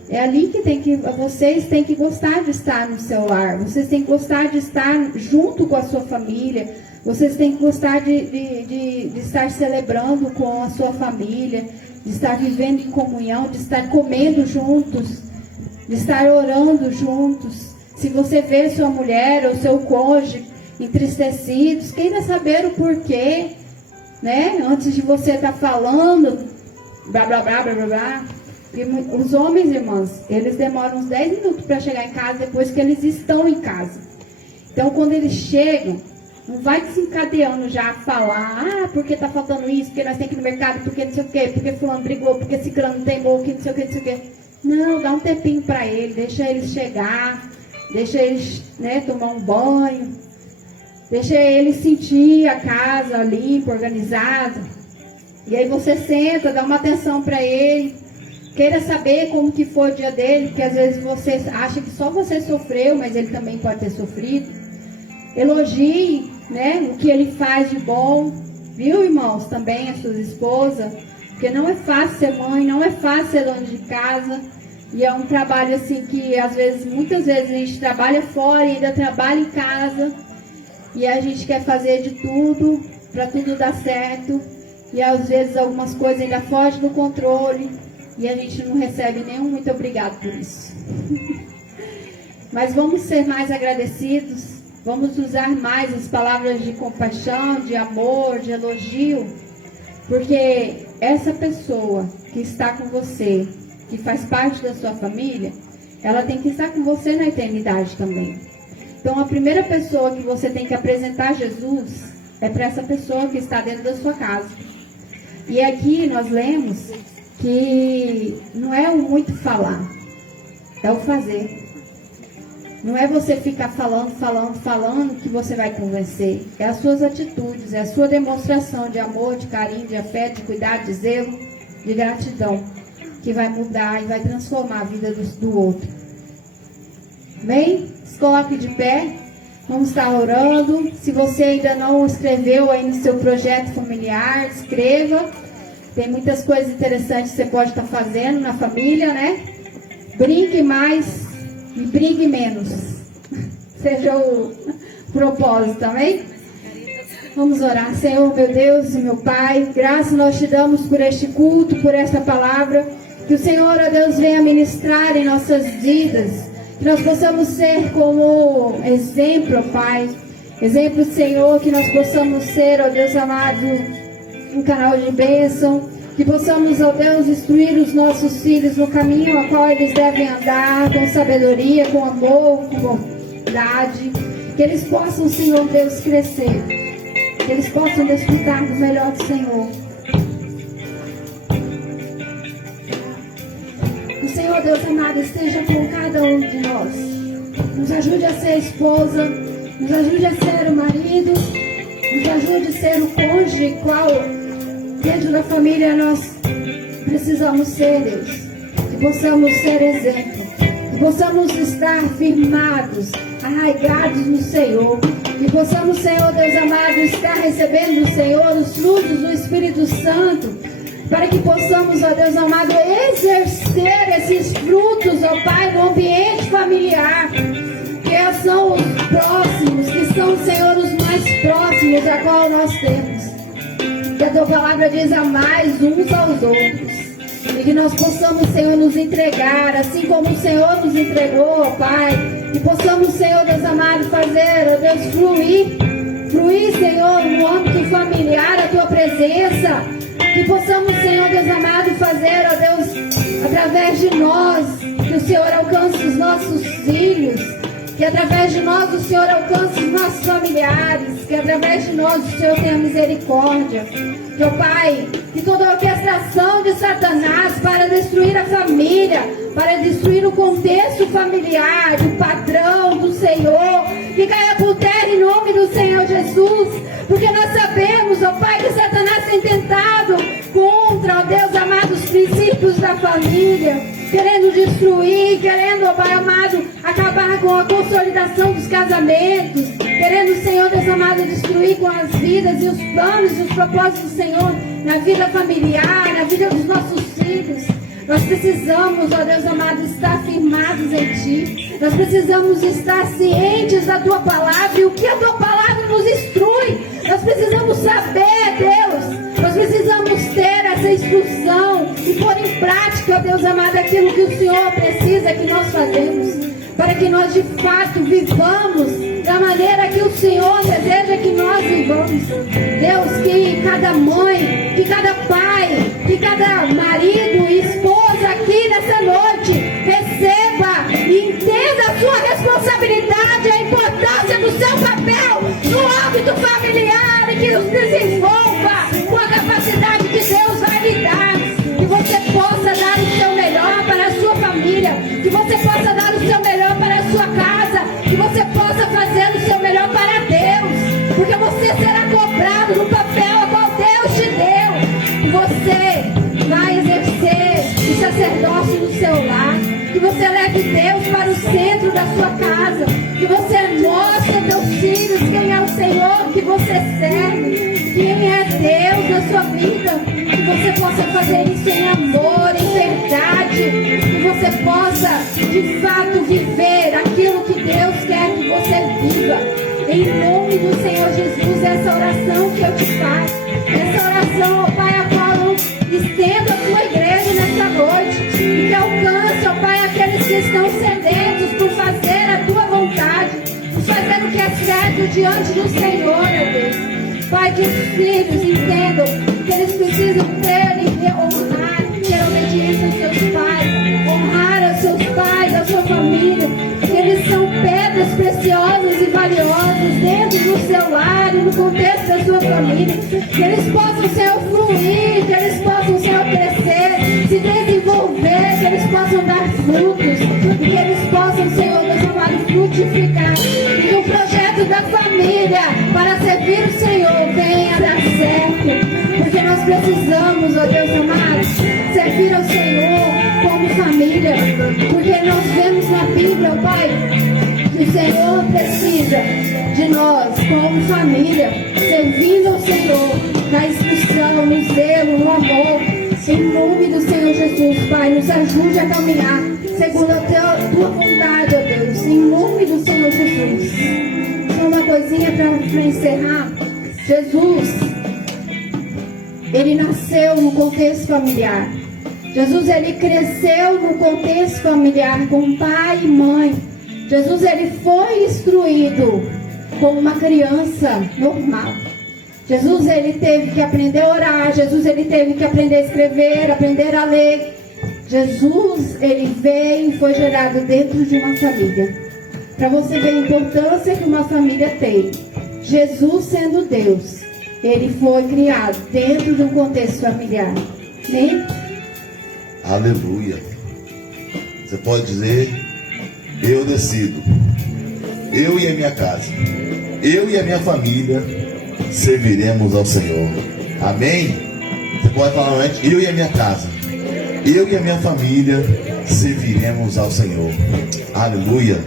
É ali que vocês têm que gostar de estar no seu lar, vocês têm que gostar de estar junto com a sua família, vocês têm que gostar de estar celebrando com a sua família, de estar vivendo em comunhão, de estar comendo juntos, de estar orando juntos. Se você vê sua mulher ou seu cônjuge entristecidos, queira saber o porquê, né? Antes de você estar falando, blá, blá, blá, blá, blá, blá. Porque os homens, irmãs, eles demoram uns 10 minutos para chegar em casa depois que eles estão em casa. Então, quando eles chegam, não vai desencadeando já a falar, porque tá faltando isso, porque nós temos que ir no mercado, porque não sei o quê, porque fulano brigou, porque ciclano teimou, que não sei o quê, não sei o quê. Não, dá um tempinho para ele, deixa eles chegar, deixa eles, né, tomar um banho, deixa ele sentir a casa limpa, organizada. E aí você senta, dá uma atenção para ele. Queira saber como que foi o dia dele, porque às vezes você acha que só você sofreu, mas ele também pode ter sofrido. Elogie, né, o que ele faz de bom. Viu, irmãos? Também a sua esposa. Porque não é fácil ser mãe, não é fácil ser dona de casa. E é um trabalho assim que às vezes, muitas vezes a gente trabalha fora e ainda trabalha em casa. E a gente quer fazer de tudo, para tudo dar certo. E às vezes algumas coisas ainda fogem do controle. E a gente não recebe nenhum muito obrigado por isso. Mas vamos ser mais agradecidos. Vamos usar mais as palavras de compaixão, de amor, de elogio. Porque essa pessoa que está com você, que faz parte da sua família, ela tem que estar com você na eternidade também. Então a primeira pessoa que você tem que apresentar Jesus é para essa pessoa que está dentro da sua casa. E aqui nós lemos que não é o muito falar, é o fazer. Não é você ficar falando que você vai convencer. É as suas atitudes, é a sua demonstração de amor, de carinho, de afeto, de cuidado, de zelo, de gratidão, que vai mudar e vai transformar a vida do outro. Bem, se coloque de pé, vamos estar orando. Se você ainda não escreveu aí no seu projeto familiar, escreva. Tem muitas coisas interessantes que você pode estar fazendo na família, né? Brinque mais, e brigue menos. Seja o propósito, amém? Vamos orar. Senhor, meu Deus e meu Pai, graças nós te damos por este culto, por esta palavra. Que o Senhor, ó Deus, venha ministrar em nossas vidas. Que nós possamos ser como exemplo, Pai. Exemplo, Senhor, que nós possamos ser, ó Deus amado, um canal de bênção. Que possamos, ó Deus, instruir os nossos filhos no caminho a qual eles devem andar, com sabedoria, com amor, com bondade. Que eles possam, Senhor Deus, crescer. Que eles possam desfrutar do melhor do Senhor. O Senhor, Deus amado, esteja com cada um de nós. Nos ajude a ser esposa, nos ajude a ser o marido, nos ajude a ser o cônjuge, qual dentro da família nós precisamos ser, Deus. Que possamos ser exemplo, que possamos estar firmados, arraigados no Senhor. Que possamos, Senhor Deus amado, estar recebendo do Senhor os frutos do Espírito Santo, para que possamos, ó Deus amado, exercer esses frutos, ó Pai, no ambiente familiar, que são os próximos, que são, Senhor, os mais próximos a qual nós temos. Que a Tua palavra diz: amai uns aos outros. E que nós possamos, Senhor, nos entregar, assim como o Senhor nos entregou, ó Pai. Que possamos, Senhor Deus amado, fazer, ó Deus, fluir, Senhor, no âmbito familiar, a Tua presença. Que possamos, Senhor Deus amado, fazer, ó Deus, através de nós, que o Senhor alcance os nossos filhos. Que através de nós o Senhor alcance os nossos familiares. Que através de nós o Senhor tenha misericórdia. Meu Pai, que toda orquestração de Satanás para destruir a família, para destruir o contexto familiar, do padrão, do Senhor, que caia por terra em nome do Senhor Jesus. Porque nós sabemos, ó Pai, que Satanás tem tentado contra, ó Deus amado, os princípios da família, querendo destruir, querendo, ó Pai amado, acabar com a consolidação dos casamentos, querendo, Senhor Deus amado, destruir com as vidas e os planos e os propósitos do Senhor na vida familiar, na vida dos nossos filhos. Nós precisamos, ó Deus amado, estar firmados em Ti. Nós precisamos estar cientes da Tua palavra e o que a Tua palavra nos instrui. Nós precisamos saber, Deus. Nós precisamos ter essa instrução e pôr em prática, ó Deus amado, aquilo que o Senhor precisa que nós fazemos. Para que nós de fato vivamos da maneira que o Senhor deseja que nós vivamos. Deus, que cada mãe, que cada pai, que cada marido e esposa aqui nessa noite receba e entenda a sua responsabilidade, a importância do seu papel no âmbito familiar e que os desenvolva com a capacidade que Deus vai lhe dar. Que você possa dar o seu melhor para a sua família, que você possa dar o seu melhor para a sua casa, que você possa fazer o seu melhor para Deus, porque você será cobrado no papel a qual Deus te deu. E você vai exercer o sacerdócio no seu lar, que você leve Deus para o centro da sua casa, que você mostre a teus filhos quem é o Senhor que você serve, quem é Deus na sua vida. Que você possa fazer isso em amor, em verdade. Que você possa, de fato, viver aquilo que Deus quer que você viva. Em nome do Senhor Jesus, essa oração que eu te faço. Essa oração, ó Pai, a qual eu estendo a tua igreja nessa noite. E que alcance, ó Pai, aqueles que estão sedentos por fazer a tua vontade. Por fazer o que é certo diante do Senhor, meu Deus. Pai, que os filhos entendam que eles precisam ter e honrar, ter obediência aos seus pais, honrar aos seus pais, à sua família, que eles são pedras preciosas e valiosas dentro do seu lar e no contexto da sua família, que eles possam, Senhor, fluir, que eles possam, Senhor, crescer, se desenvolver, que eles possam dar frutos, e que eles possam, Senhor, Deus amado, frutificar, e que o projeto da família para servir o Senhor venha a dar certo, porque nós precisamos, ó Deus amado, servir ao Senhor como família, porque nós vemos na Bíblia, ó Pai, que o Senhor precisa de nós como família, servindo ao Senhor na instrução, no zelo, no amor. Em nome do Senhor Jesus, Pai, nos ajude a caminhar segundo a tua vontade, ó nome do Senhor Jesus. Só uma coisinha para encerrar. Jesus, ele nasceu no contexto familiar. Jesus, ele cresceu no contexto familiar com pai e mãe. Jesus, ele foi instruído como uma criança normal. Jesus, ele teve que aprender a orar. Jesus, ele teve que aprender a escrever, aprender a ler. Jesus, ele veio e foi gerado dentro de uma família. Para você ver a importância que uma família tem. Jesus, sendo Deus, ele foi criado dentro de um contexto familiar. Amém? Aleluia. Você pode dizer: eu decido, eu e a minha casa, eu e a minha família serviremos ao Senhor. Amém? Você pode falar antes: eu e a minha casa, eu e a minha família serviremos ao Senhor. Aleluia.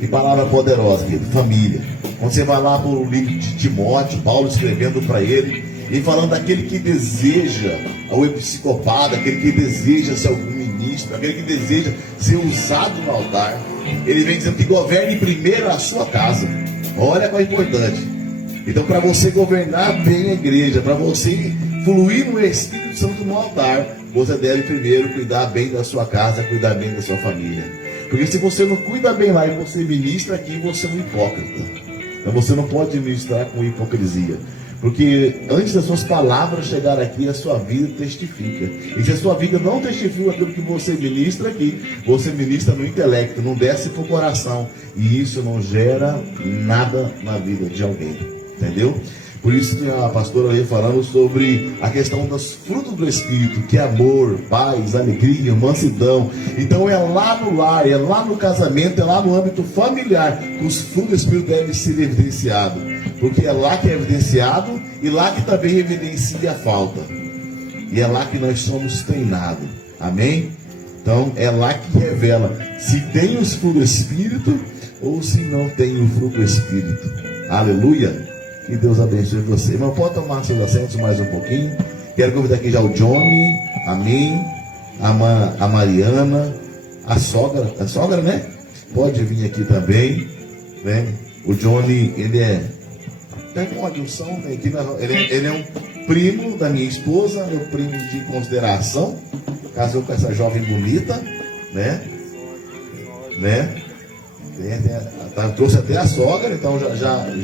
Que palavra poderosa, querido. Família. Quando você vai lá para o livro de Timóteo, Paulo escrevendo para ele e falando daquele que deseja, o episcopado, aquele que deseja ser algum ministro, aquele que deseja ser usado no altar, ele vem dizendo que governe primeiro a sua casa. Olha qual é importante. Então, para você governar bem a igreja, para você fluir no Espírito Santo no altar, você deve primeiro cuidar bem da sua casa, cuidar bem da sua família. Porque se você não cuida bem lá e você ministra aqui, você é um hipócrita. Então você não pode ministrar com hipocrisia. Porque antes das suas palavras chegar aqui, a sua vida testifica. E se a sua vida não testifica aquilo que você ministra aqui, você ministra no intelecto, não desce para o coração. E isso não gera nada na vida de alguém. Entendeu? Por isso que a pastora veio falando sobre a questão dos frutos do Espírito, que é amor, paz, alegria, mansidão. Então é lá no lar, é lá no casamento, é lá no âmbito familiar que os frutos do Espírito devem ser evidenciados. Porque é lá que é evidenciado e lá que também evidencia a falta. E é lá que nós somos treinados. Amém? Então é lá que revela se tem os frutos do Espírito ou se não tem o fruto do Espírito. Aleluia! Que Deus abençoe você. Irmão, pode tomar seus assentos mais um pouquinho. Quero convidar aqui já o Johnny, amém, a Mariana, a sogra, né? Pode vir aqui também, né? O Johnny, ele tem uma adulção, né? Ele é um primo da minha esposa, meu primo de consideração. Casou com essa jovem bonita, né? Trouxe até a sogra, então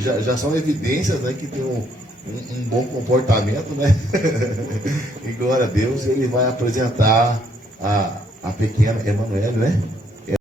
já são evidências, né, que tem um bom comportamento, né? E glória a Deus, ele vai apresentar a pequena Emanuele, né?